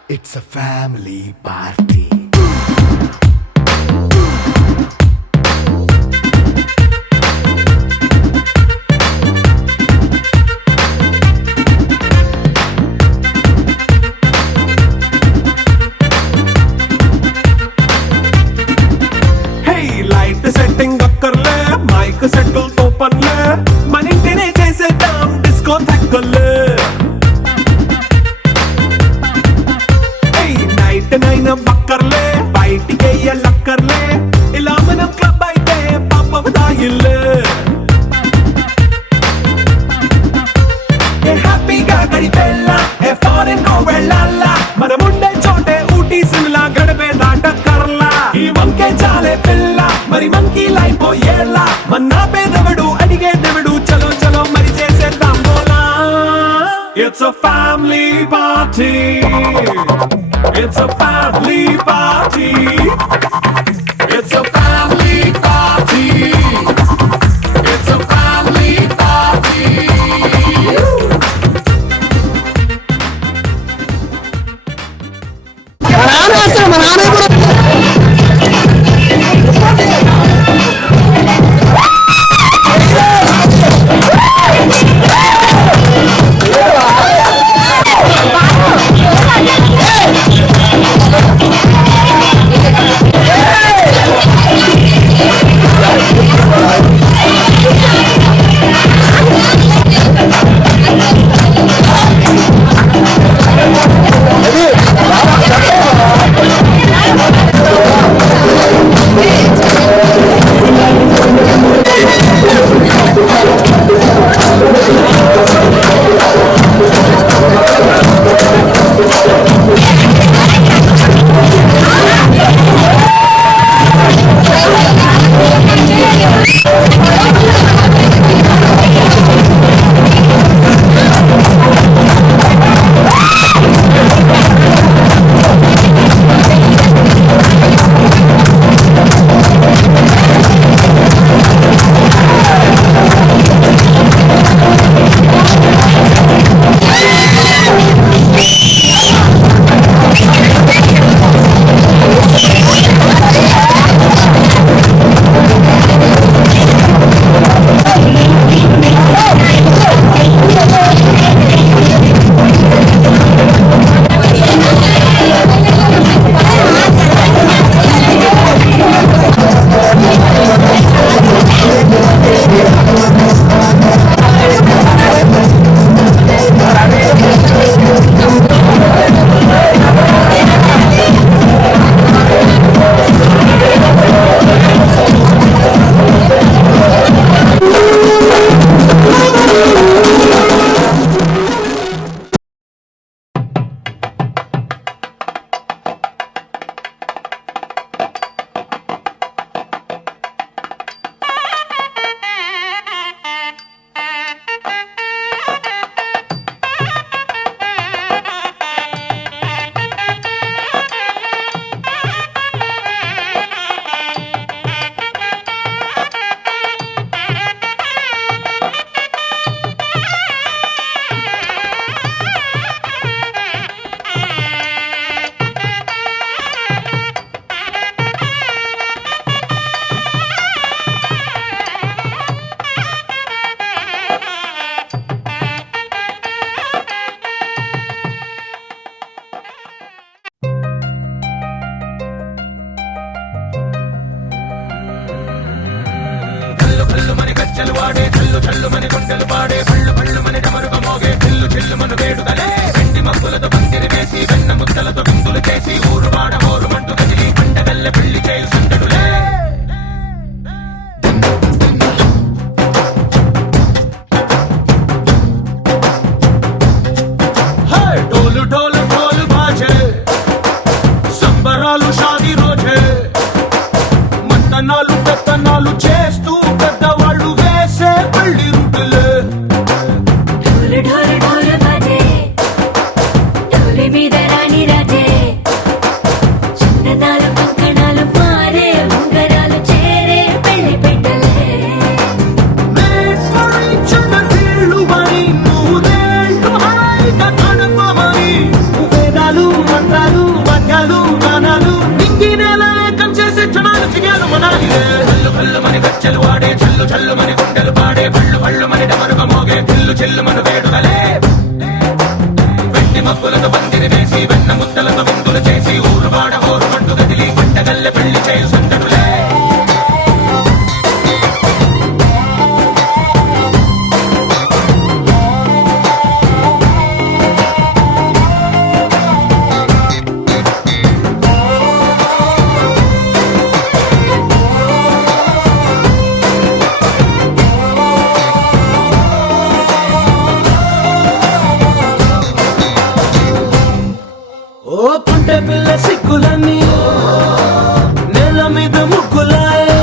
It's a family party. Hey, light setting అక్కర్లే మైక్ సెట్టుల్ తో పనిలే మన ఇంటినే చేసేద్దాం డిస్కో థక్కర్లే నైట్ నైన్ బక్కర్లే బయటికి లక్కర్లే ఇలా మనం క్లబ్ అయితే పాపదాయిల్లే హ్యాపీగా గడిపెల్లా ఏ ఫారెన్ కో వెళ్ళాలా మనముండే చోటే ఊటీ సిమ్లా గడిపే దాటక్కర్లా ఈ వంకే చాలే పిల్ల మరి మంకీ లైఫ్ ఏళ్ళ మన్నా పేదవడు అడిగేదెవడు చలో చలో మరి చేసేద్దాం బోలా It's a family party. It's a family party. It's a family party. It's a family party. గుండెలు పాడే పళ్ళు పళ్ళు మన డమరుక మోగే చిల్లు చిల్లు మన వేడుదలే వెండి మబ్బులతో పందిరి వేసి వెన్న ముద్దలతో విందులు చేసి ఊరు వాడ ఊరు మంటు కదిలి పండగల్ల పెళ్లి చేయు సందడులే ढोल ढोल ढोल बाजे సంబరాలు షాదీ రోజే మంతనాలు పెత్తనాలు చేస్తూ పెద్దవాళ్ళు వేసే పెళ్లి రూటులే ఢోలు ఢోలు ఢోలు బాజే ఢోలి మీద రాణి రాజే చిన్నదాలు కంకణాలు మారే ఉంగరాలు చేరే పెళ్లి పెట్టలే వీళ్ళు మరి నూరేళ్ళు హాయిగా గడపమని వేదాలు మంత్రాలు వాద్యాలు గానాలు నింగి నేల ఏకం చేసే క్షణాలు చిగాలు మనాలి చల్లు కళ్ళు మని గచ్చలు వాడే చల్లు చల్లు మని గుండెలు పాడే పళ్ళు పళ్ళు మని డమరుక మోగే చిల్లు చిల్లు మన వేడుదలే వెండి మబ్బులతో పందిరి వేసి వెన్న ముద్దలతో విందులు చేసి ఊరు వాడ ఊరు మంటు కదిలి పండగల్ల పెళ్లి చేయు సందడులే ఓ పుంటె పిల్ల సిక్కులన్నీ నేల మీద ముగ్గులాయే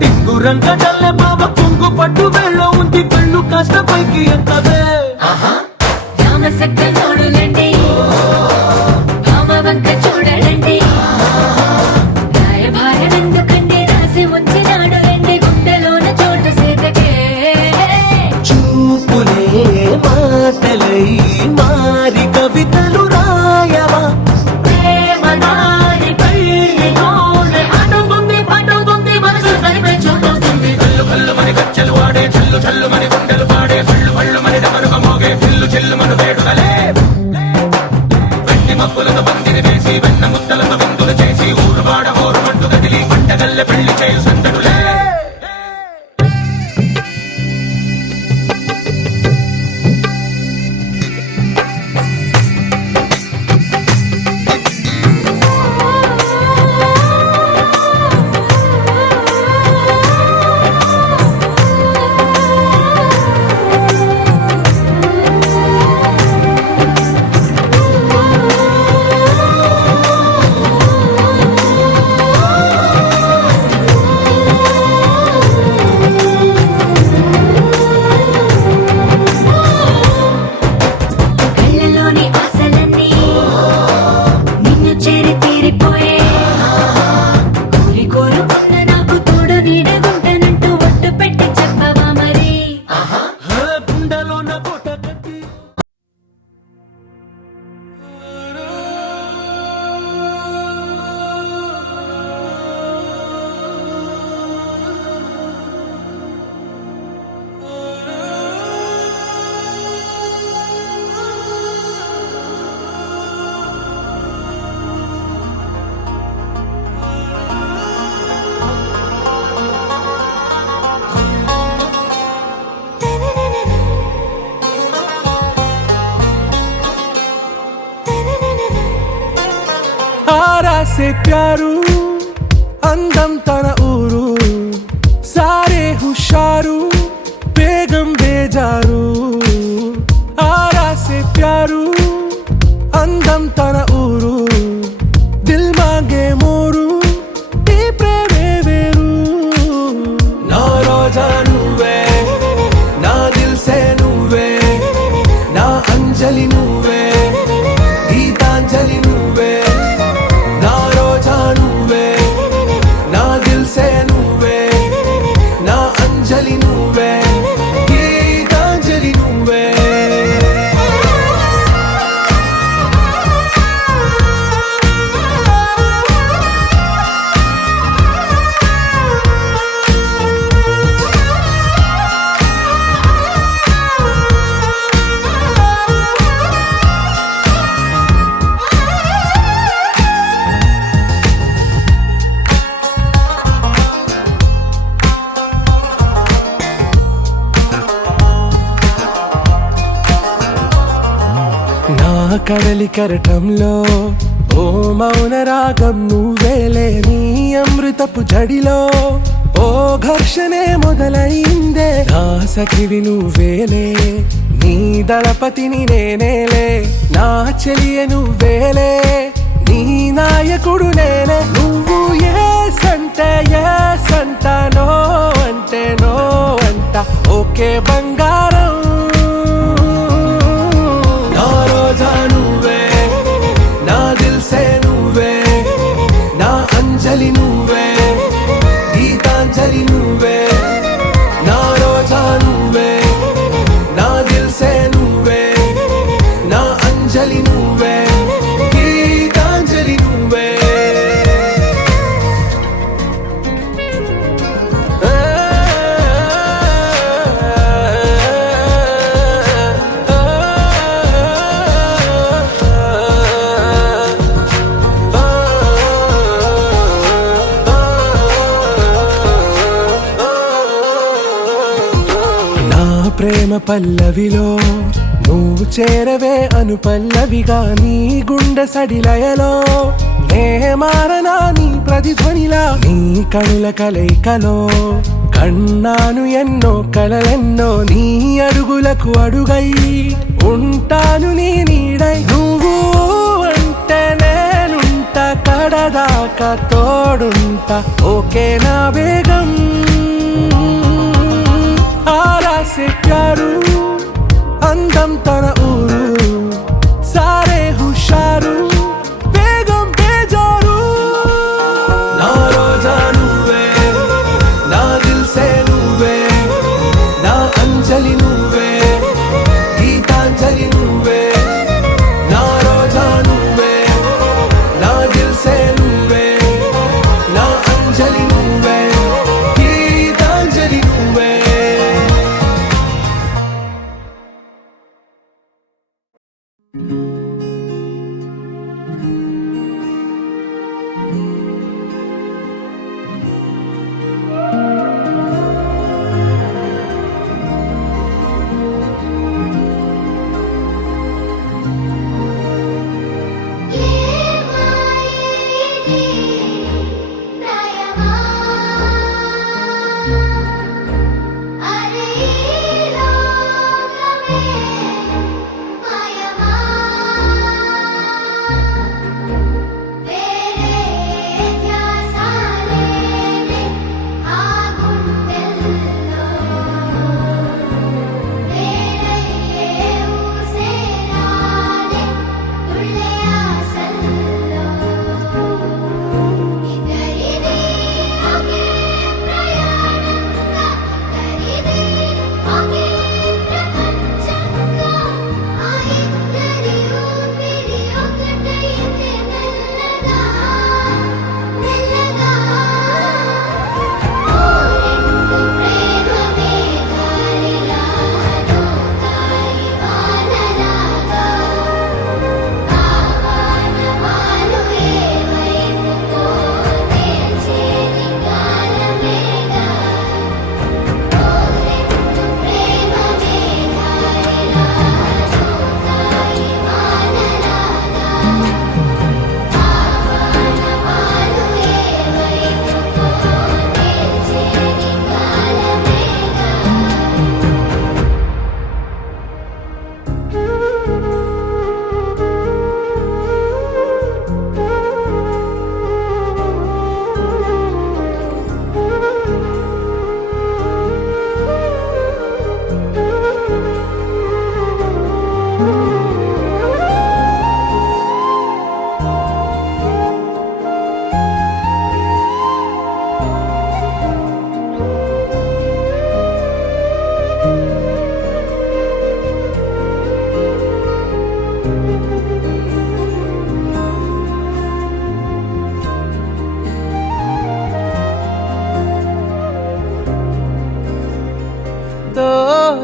టింగు రంగడల్లే బాబ కుంగు పట్టు వెళ్ళో ఉంది కళ్ళు కాస్త పైకి ఎత్తవే రామ సక్క నోడులండి భామ వంక చూడలండి రాయభారం ఎందుకండి రాసి ఉంచినాడు ఎండి గుండెలోన చోటు సీతకే చూపులే మాటలై మారి కవితలు రాయవా ప్రేమ దారి పెళ్లి గోడె అడుగుంది పడుగుంది మనసు కలిపే చూడుతుంది కళ్ళు కళ్ళు మని గచ్చలు వాడే చల్లు చల్లు మని గుండెలు పాడే పళ్ళు పళ్ళు మని డమరుక మోగే చిల్లు చిల్లు మన వేడుదలే వెండి మబ్బులతో పందిరి వేసి వెన్న ముద్దలతో విందులు చేసి ఊరు వాడ ఊరు మంటు కదిలి పంటగల్ల పెళ్లి చేయు సందడులే కళ్ళలోని ఆశలన్నీ నిన్ను చేరి తీరిపోయే కోరి కోరుకున్న నాకు తోడు నీడగుంటానంటూ ఒట్టు పెట్టి చెప్పవా మరి గుండెలోన కోట కట్టి आरा से प्यारू అందం తన ఊరు సారే హుషారు బేగం బేజారు ఆరా సే ప్యారు అందం తన ఊరు దిల్ మాంగే మోరు ఈ ప్రేమే వేరు నా రోజా నువ్వే నా దిల్ సే నువ్వే నా అంజలి నువ్వే గీతాంజలి నువ్వే నా రోజా నువ్వే నా దిల్ సే నువ్వే నా అంజలి నువ్వే గీతాంజలి నువ్వే కడలి కెరటంలో ఓ మౌన రాగం నువ్వేలే, నీ అమృతపు జడిలో ఓ ఘర్షణే మొదలైందే, నా సఖివి నువ్వేలే, నీ దళపతిని నేనేలే, నా చెలియ నువ్వేలే, నీ నాయకుడు నేనే. నువ్వు ఏ సంట నో అంటే నో అంట, ఓకే బంగారం. నా రోజా నువ్వే, నా దిల్సే నువ్వే, నా అంజలి నువ్వే, గీతాంజలి నువ్వే. నా రోజా నువ్వే, నా దిల్సే నువ్వే, నా అంజలి నువ్వే, గీతాంజలి నువ్వే. నా ప్రేమ పల్లవిలో నువ్వు చేరవే అను పల్లవిగా, నీ గుండె సడిలయలో నే మారనా నీ ప్రతిధ్వనిలా, నీ కనుల కలయికలో కన్నాను ఎన్నో కలలెన్నో, నీ అడుగులకు అడుగై ఉంటాను నీ నీడై. నువ్వు అంటే నేనుంట కడదాకా తోడుంటా, ఓకే నా బేగం. ఆరా సే ప్యారు అందం తన ఊరు, సారే హుషారు బేగం బేజారు. నా రోజా నువ్వే, నా దిల్సే నువ్వే, నా అంజలి నువ్వే, గీతాంజలి నువ్వే. నా రోజా నువ్వే, నా దిల్సే నువ్వే, నా అంజలి నువ్వే, గీతాంజలి నువ్వే.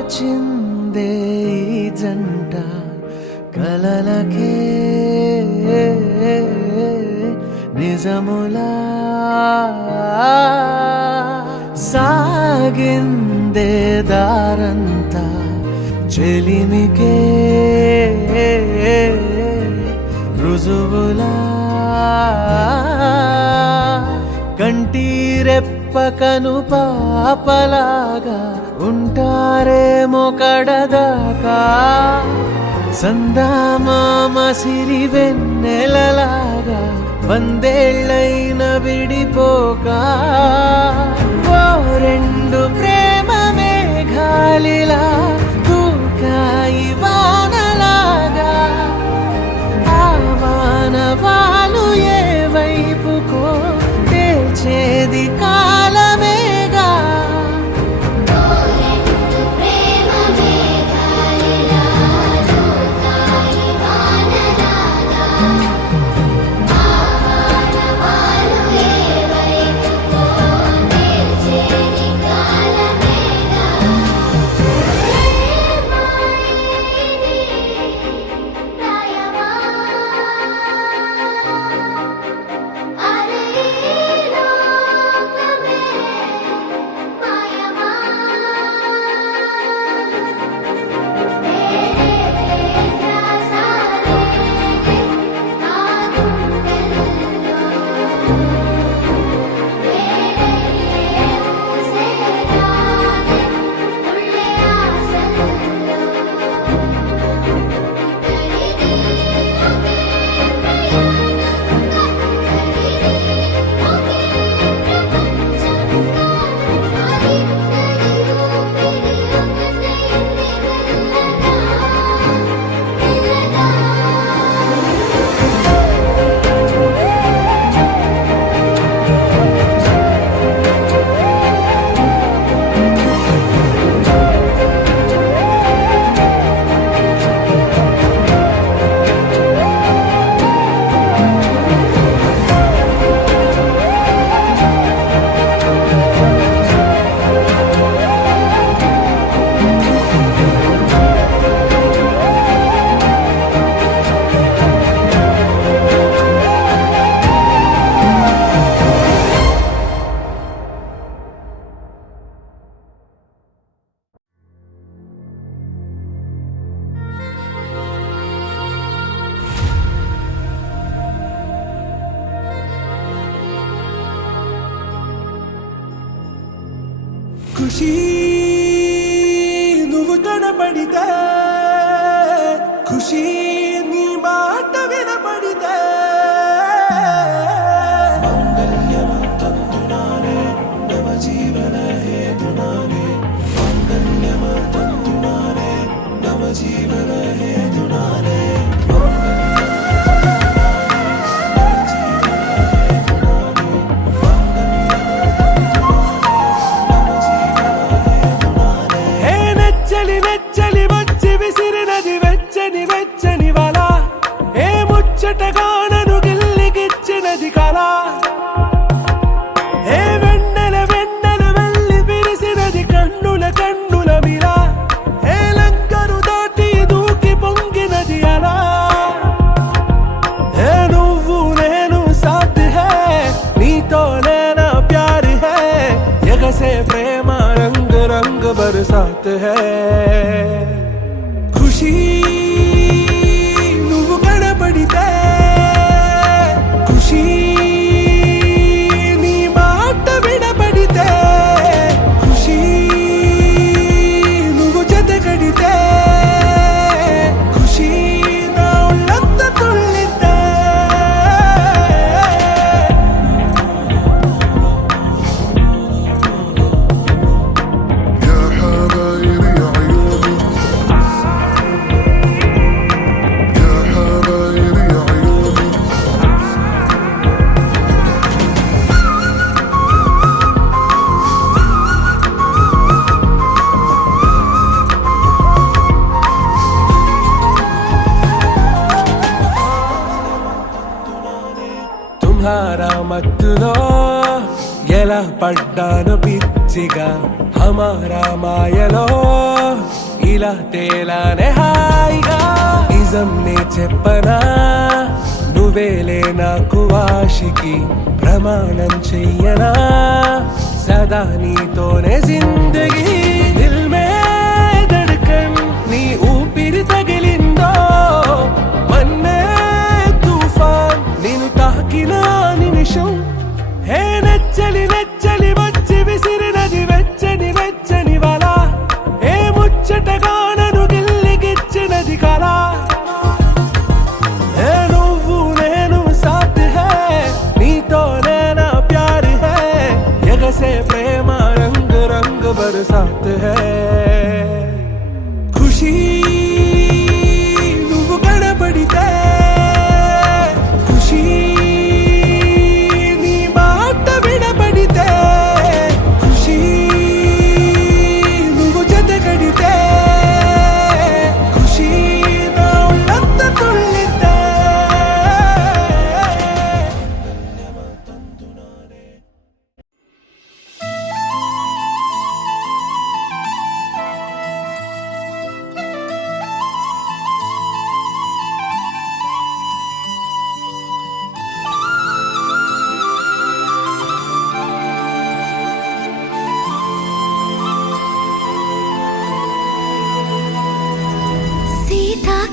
తోచిందే ఈ జంట కలలకే నిజములా సాగిందే దారంతా చెలిమికే రుజువులా కంటి రెప్పకను పాపలాగా ఉంటారేమో కడదాకా సందామామ సిరి వెన్నెలలాగా వందేళ్ళైన విడిపోక ఓ రెండు ప్రేమ మేఘాలిలా దూకాయి వానలాగా ఆ వానవాలు ఏ వైపుకో తేల్చేది కాలమేగా ఖుషి నువ్వు కనపడితే ఖుషి నీ మాట వినపడితే మంగళ్యమందునానే నవ జీవన హేతునానే మంగళ్యమందునానే నవ జీవన హేతునానే నెచ్చలి వచ్చి విసిరినది వెచ్చని వెచ్చని వల ఏ ముచ్చటగానను గిల్లిగిచ్చినది కళ ఏ వెన్నెల వెళ్ళి విరిసినది కన్నుల మిల ఏ లంకరు దాటి దూకి పొంగినది అలా ఏ నువ్వు నేను సాథ్ హే నీతో లేనా ప్యార్ హే ఎగసే ప్రేమ రంగ్ రంగ్ బరసాత్ హై ఖుషి నువ్వు కనపడితే ఖుషి నీ మాట వినపడితే ఖుషి నువ్వు జతగడితే ఖుషి నా ఒళ్ళంత తుళ్ళితే మత్తులో ఎలా పడ్డాను పిచ్చిగా హమారా మాయలో ఇలా తేలానే హాయిగా నిజం నే చెప్పనా నువ్వేలే నాకు ఆశికి ప్రమాణం చెయ్యనా సదా నీతోనే జిందగీ దిల్ మే ధడ్కన్ నీ ఊపిరి తగిలిందో మన్నే తూఫాన్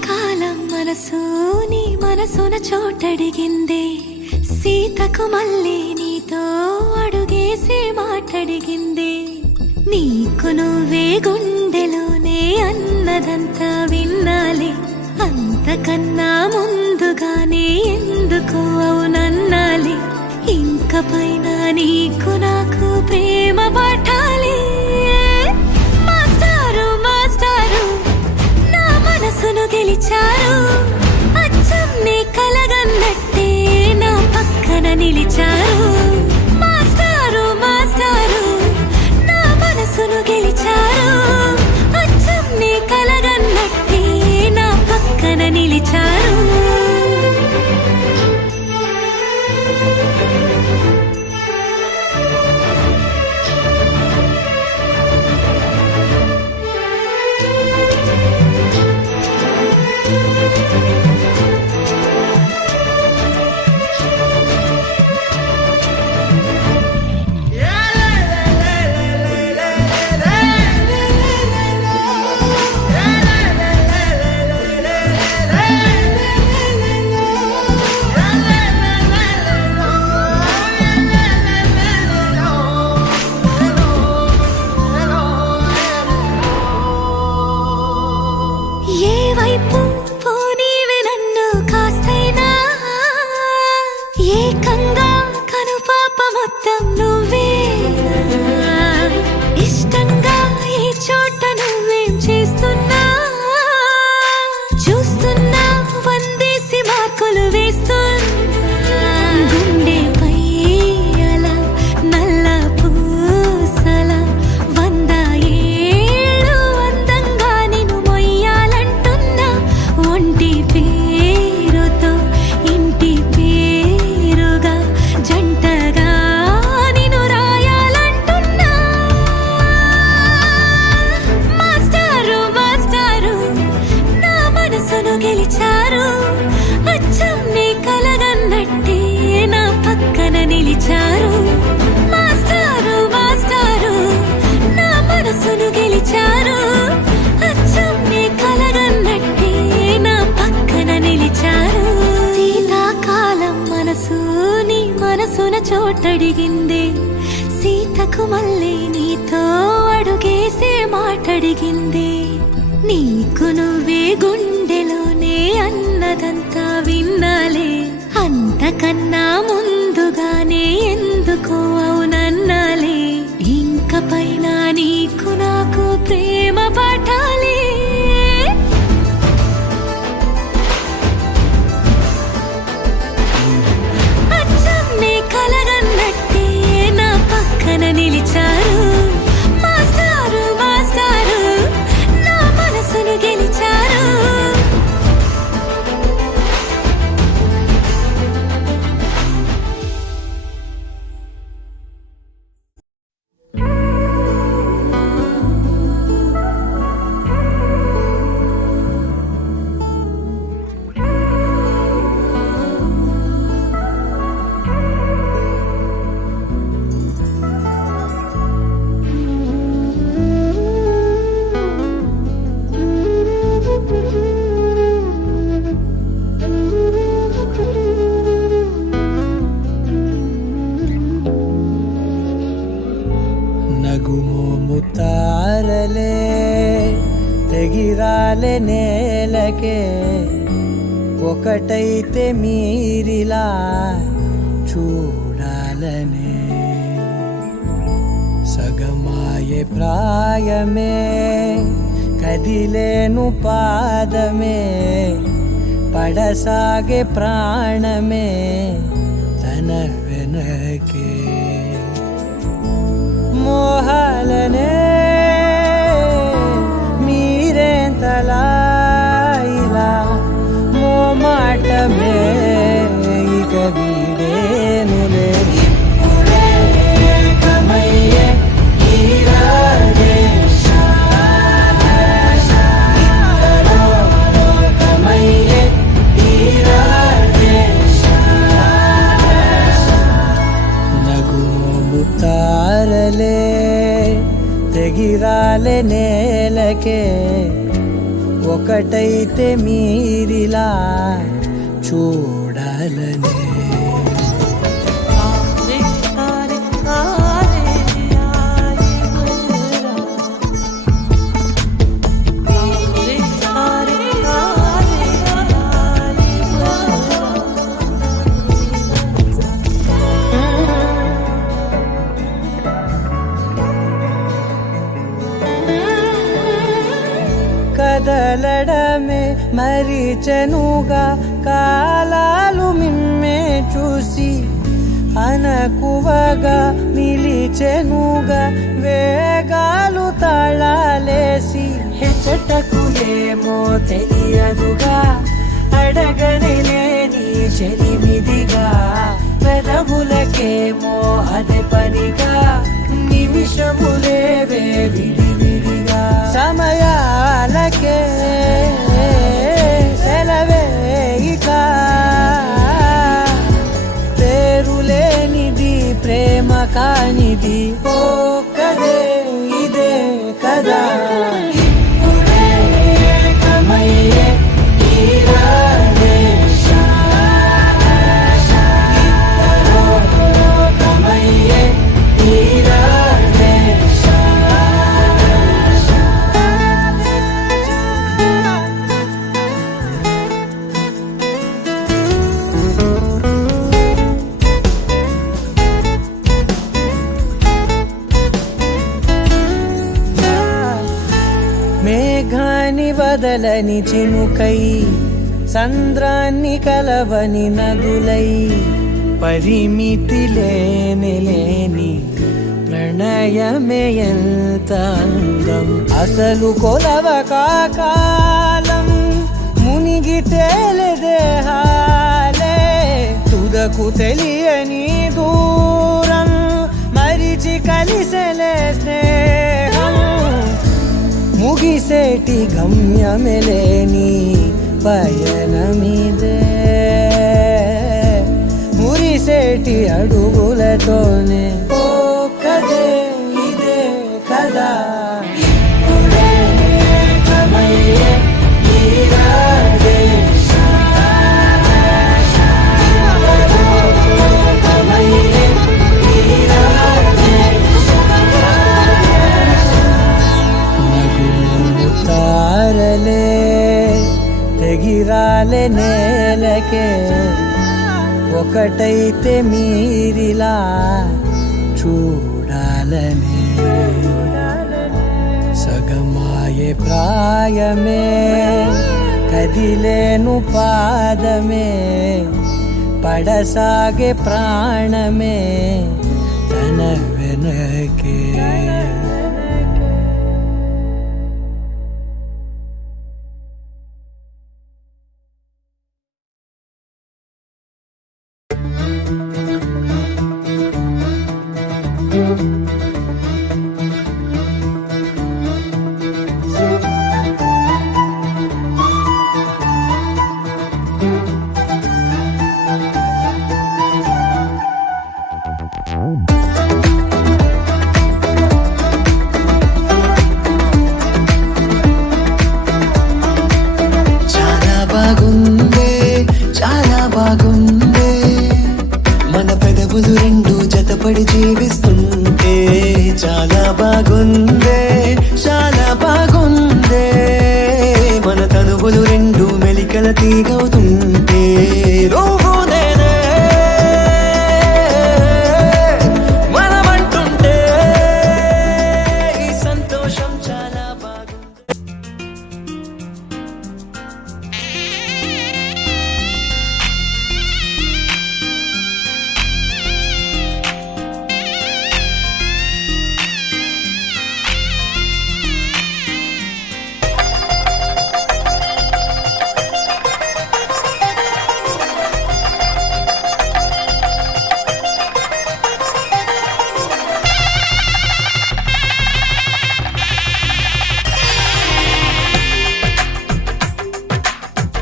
శీతాకాలం మనసు నీ మనసున చోటడిగిందే సీతకు మళ్ళీ నీతో అడుగేసి మాటడిగిందే నీకు నువ్వే గుండెలోనే అన్నదంతా విన్నాలే అంతకన్నా ముందుగానే ఎందుకు అవునన్నాలే ఇంక పైన నీకు నాకు ప్రేమ పాఠాలే మాస్టారు మాస్టారు నా మనసును గెలిచారు అచ్చం నీ కలగన్నట్టే నా పక్కన నిలిచారు మాస్టారు మాస్టారు నా మనసును గెలిచారు అచ్చం నీ కలగన్నట్టే నా పక్కన నిలిచారు ఏ వైపు పోనీవే నన్ను కాస్తైనా ఏకంగా కనుపాప మొత్తం నువ్వే ఇష్టంగా ఈ చోట నువ్వేం చేస్తున్నా చూస్తున్నా వందేసి మార్కులు వేస్తున్నా గుండెపై అలా నల్ల పూసల 100 ఏళ్ళు అందంగా నిన్ను మొయ్యాలంటున్నా ఒంటి పేరుతో ఇంటి పేరుగా జంటగా నిన్ను రాయాలంటున్నా మాస్టారు మాస్టారు నా మనసును గెలిచారు అచ్చం నీ కలగన్నట్టే నా పక్కన నిలిచారు మాస్టారు మాస్టారు నా మనసును గెలిచారు అచ్చం నీ కలగన్నట్టే నా పక్కన నిలిచారు శీతాకాలం మనసు నీ మనసున చోటడిగిందే సీతకు మళ్ళీ నీతో అడుగేసే మాటడిగిందే నీకు నువ్వే గుండెలోనే అన్నదంతా విన్నాలే అంతకన్నా ముందుగానే ఎందుకు అవునన్నాలే ఇంక పైన నీకు నాకు ప్రేమ పాఠాలే అచ్చం నీ కలగన్నట్టే నా పక్కన నిలిచారు మాస్టారు మాస్టారు నా మనసును గెలిచారు నగుమోము తారలే తెగిరాలే నేలకే ఒకటైతే మీరిలా చూడాలనే సగమాయే ప్రాయమే కదిలేను పాదమే పడసాగే ప్రాణమే తన వెనకే మోహాలనే మీరేంతలా ఇలా మోమాటమే ఇక వీడేనులే ఇప్పుడే ఏకమయ్యే ఈ రాజేశ ఇద్దరో లోకమయ్యే ఈ రాజేశ నగుమోము తారలే తెగిరాలే నేలకే ఒకటైతే మీరిలా చూడాలనే కదలడమే మరిచెనుగా కాలాలు మిమ్మే చూసి అనకువగా నిలిచెనుగా వేగాలు తాళాలేసి హెచ్చటకు ఏమో తెలియదుగా అడగని లేని చెలిమిదిగా పెదవులకేమో అదే పనిగా నిమిషములేవే విడివిడిగా సమయాలకే సెలవే ఇక పేరులేనిది ప్రేమ కానిది ఓ కదే ఇదే కదా ఇప్పుడే కమయ్యే తీరాలే కమయ్యే తీరాలే మేఘాన్ని వదలని చినుకై సంద్రాన్ని కలవని నదులై పరిమితి లేని ప్రణయమే ఎంత అందం అసలు కొలవ కాలం మునిగి తేలిదేహాలే తుదకు తెలియని దూరం మరిచి కలిసెలే స్నేహం ముగిసేటి గమ్యమెలేని పయనమిదే మురిసేటి అడుగులతోనే ఓ కదే ఇదే కదా ఇప్పుడే కమయ్యే తీరాలే కమయ్యే తీరాలే తారలే తెగిరాలే నేలకే ఒకటైతే మీరిలా చూడాలనే సగమాయే ప్రాయమే కదిలేను పాదమే పడసాగే ప్రాణమే తన వెనకే జతపడి జీవిస్తుంటే చాలా బాగుందే చాలా బాగుందే మన తనువులు రెండు మెలికల తీగవుతుంటే నువ్వు నేనే మనమంటుంటే ఈ సంతోషం చాలా బాగుంది.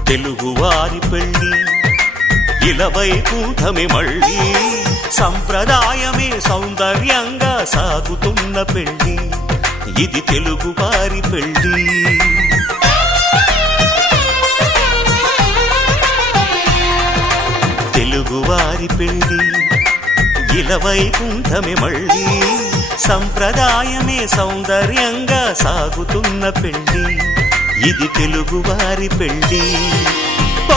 తెలుగువారి పెళ్ళి ఇలవై కూటమి మళ్ళీ సంప్రదాయమే సౌందర్యంగా సాగుతున్న పెళ్ళి ఇది తెలుగువారి పెళ్ళి. తెలుగువారి పెళ్ళి ఇలవైకుంఠమే మళ్ళీ సంప్రదాయమే సౌందర్యంగా సాగుతున్న పెళ్ళి ఇది తెలుగువారి పెళ్ళి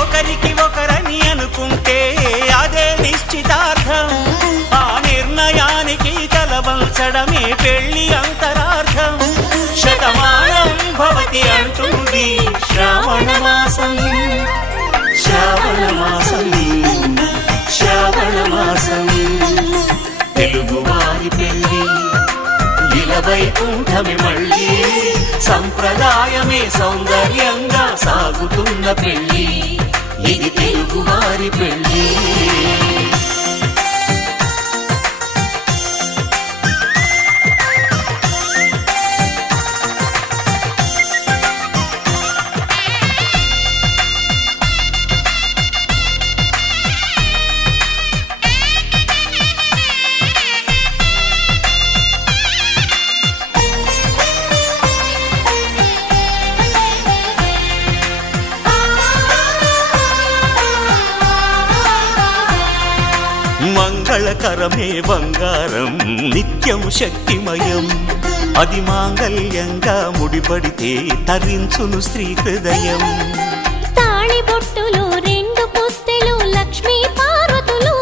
ఒకరికి ఒకరని అనుకుంటే అదే నిశ్చితార్థం ఆ నిర్ణయానికి తలవంచడమే పెళ్లి అంతరార్థం శతమానం భవతి అంటుంది శ్రావణ మాసం శ్రావణ మాసం శ్రావణ మాసం తెలుగువారి పెళ్ళి ఇలవైకుంఠమే మళ్ళీ సంప్రదాయమే సౌందర్యంగా సాగుతున్న పెళ్ళి ఇది తెలుగువారి పెళ్ళి మంగళకరమే బంగారం నిత్యం శక్తిమయం అది మాంగళ్యంగా ముడిపడితే తరించును స్త్రీ హృదయం తాళిబొట్టులో రెండు పుస్తెలు లక్ష్మీ పార్వతులు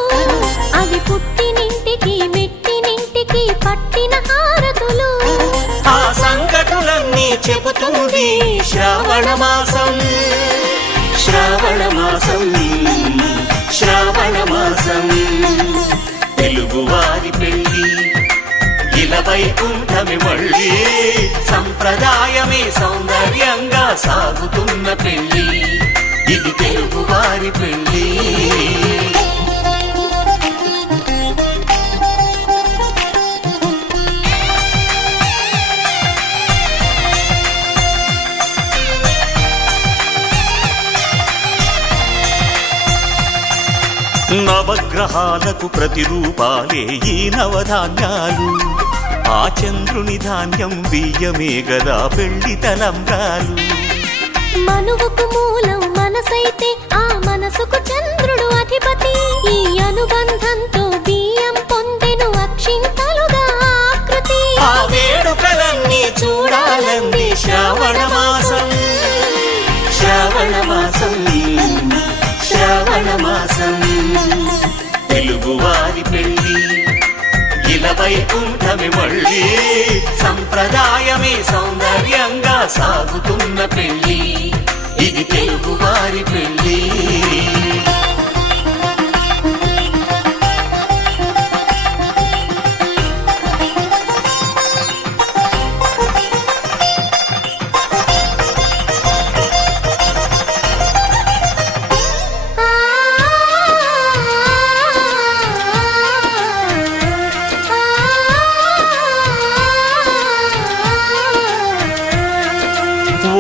అవి పుట్టినింటికి మెట్టినింటికి పట్టిన హారతులు ఆ సంకటులన్నీ చెబుతుంది శ్రావణ మాసం శ్రావణ మాసం శ్రావణ మాసం తెలుగువారి పెళ్ళి ఇలవైకుంఠమే మళ్ళీ సంప్రదాయమే సౌందర్యంగా సాగుతున్న పెళ్ళి ఇది తెలుగువారి పెళ్ళి నవగ్రహాలకు ప్రతిరూపాలే ఈ నవధాన్యాలు ఆ చంద్రుని ధాన్యం బియ్యమే గదా పెళ్లి తలంబ్రాలు మనువుకు మూలం మనసైతే ఆ మనసుకు చంద్రుడు అధిపతి ఈ అనుబంధంతో బియ్యం పొందెను అక్షింతలుగా ఆకృతి ఆ వేడుకలన్నీ చూడాలంది శ్రావణ మాసం శ్రావణ మాసం శ్రావణ మాసం తెలుగువారి పెళ్ళి ఇలవైకుంఠమే మళ్ళీ సంప్రదాయమే సౌందర్యంగా సాగుతున్న పెళ్ళి ఇది తెలుగువారి పెళ్ళి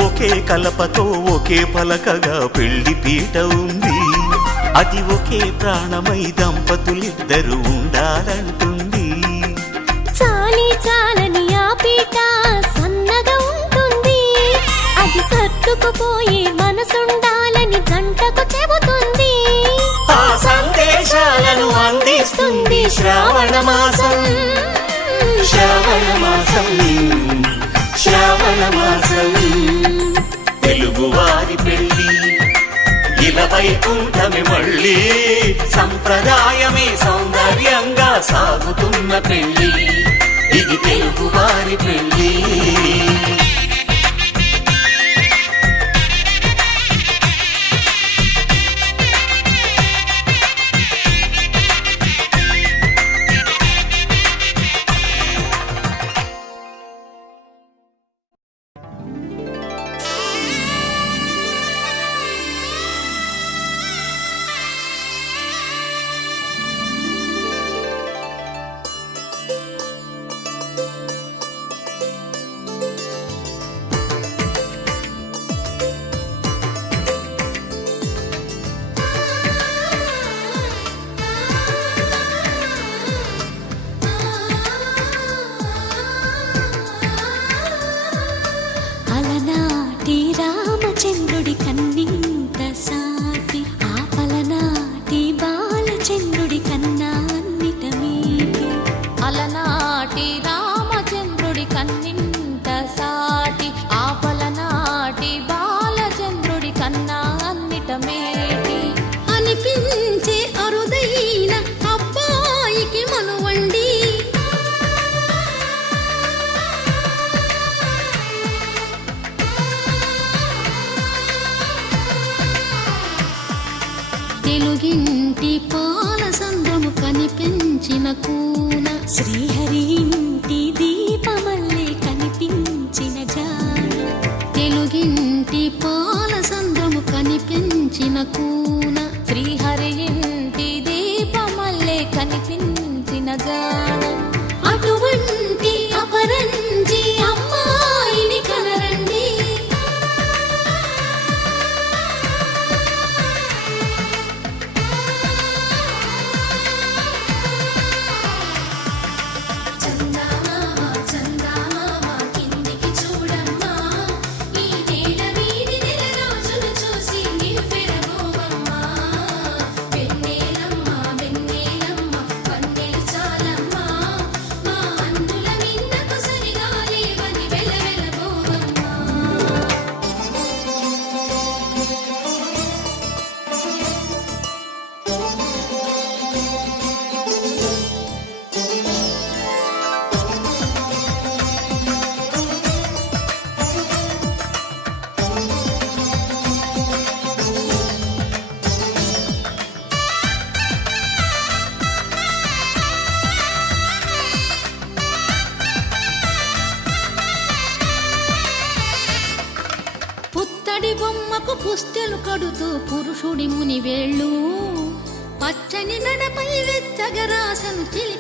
ఒకే కలపతో ఒకే పలకగా పెళ్లి పీట ఉంది అది ఒకే ప్రాణమై దంపతులిద్దరూ ఉండాలంటుంది చాలి చాలని ఆ పీట సన్నగా ఉంటుంది అది సర్దుకుపోయే మనసుండాలని జంటకు చెబుతుంది ఆ సందేశాలను అందిస్తుంది శ్రావణ మాసం శ్రావణ మాసం శ్రావణ మాసం తెలుగువారి పెళ్ళి ఇలవైకుంఠమే మళ్ళీ సంప్రదాయమే సౌందర్యంగా సాగుతున్న పెళ్ళి ఇది తెలుగువారి పెళ్ళి కన్నా అన్నిట మేటి అనిపించే అరుదైన అబ్బాయికి మనువండి తెలుగింటి పాల సంద్రము కనిపించిన కూన శ్రీహరి ఇంటి దీపమల్లే కనిపించిన జాన తెలుగింటి పాల సంద్రము కనిపించిన కూన శ్రీహరి ఇంటి దీపమల్లే కనిపించిన జాన అటువంటి అపరంజి అమ్మాయిని కనరండి చందమామ చందమామ కిందికి చూడమ్మా ఈ నేల వీడి నెల రోజులు చూసి నివ్వెరబోవమ్మా వెన్నెలమ్మ వెన్నెలమ్మ వన్నెలు చాలమ్మా మా అందుల మిన్నకు సరిగా లేవని వెలవెలబోవమ్మా పుత్తడి బొమ్మకు పుస్తెలు కడుతూ పురుషుడి ముని వేళ్ళు పచ్చని నడపై వెచ్చగరాసను చిలిపి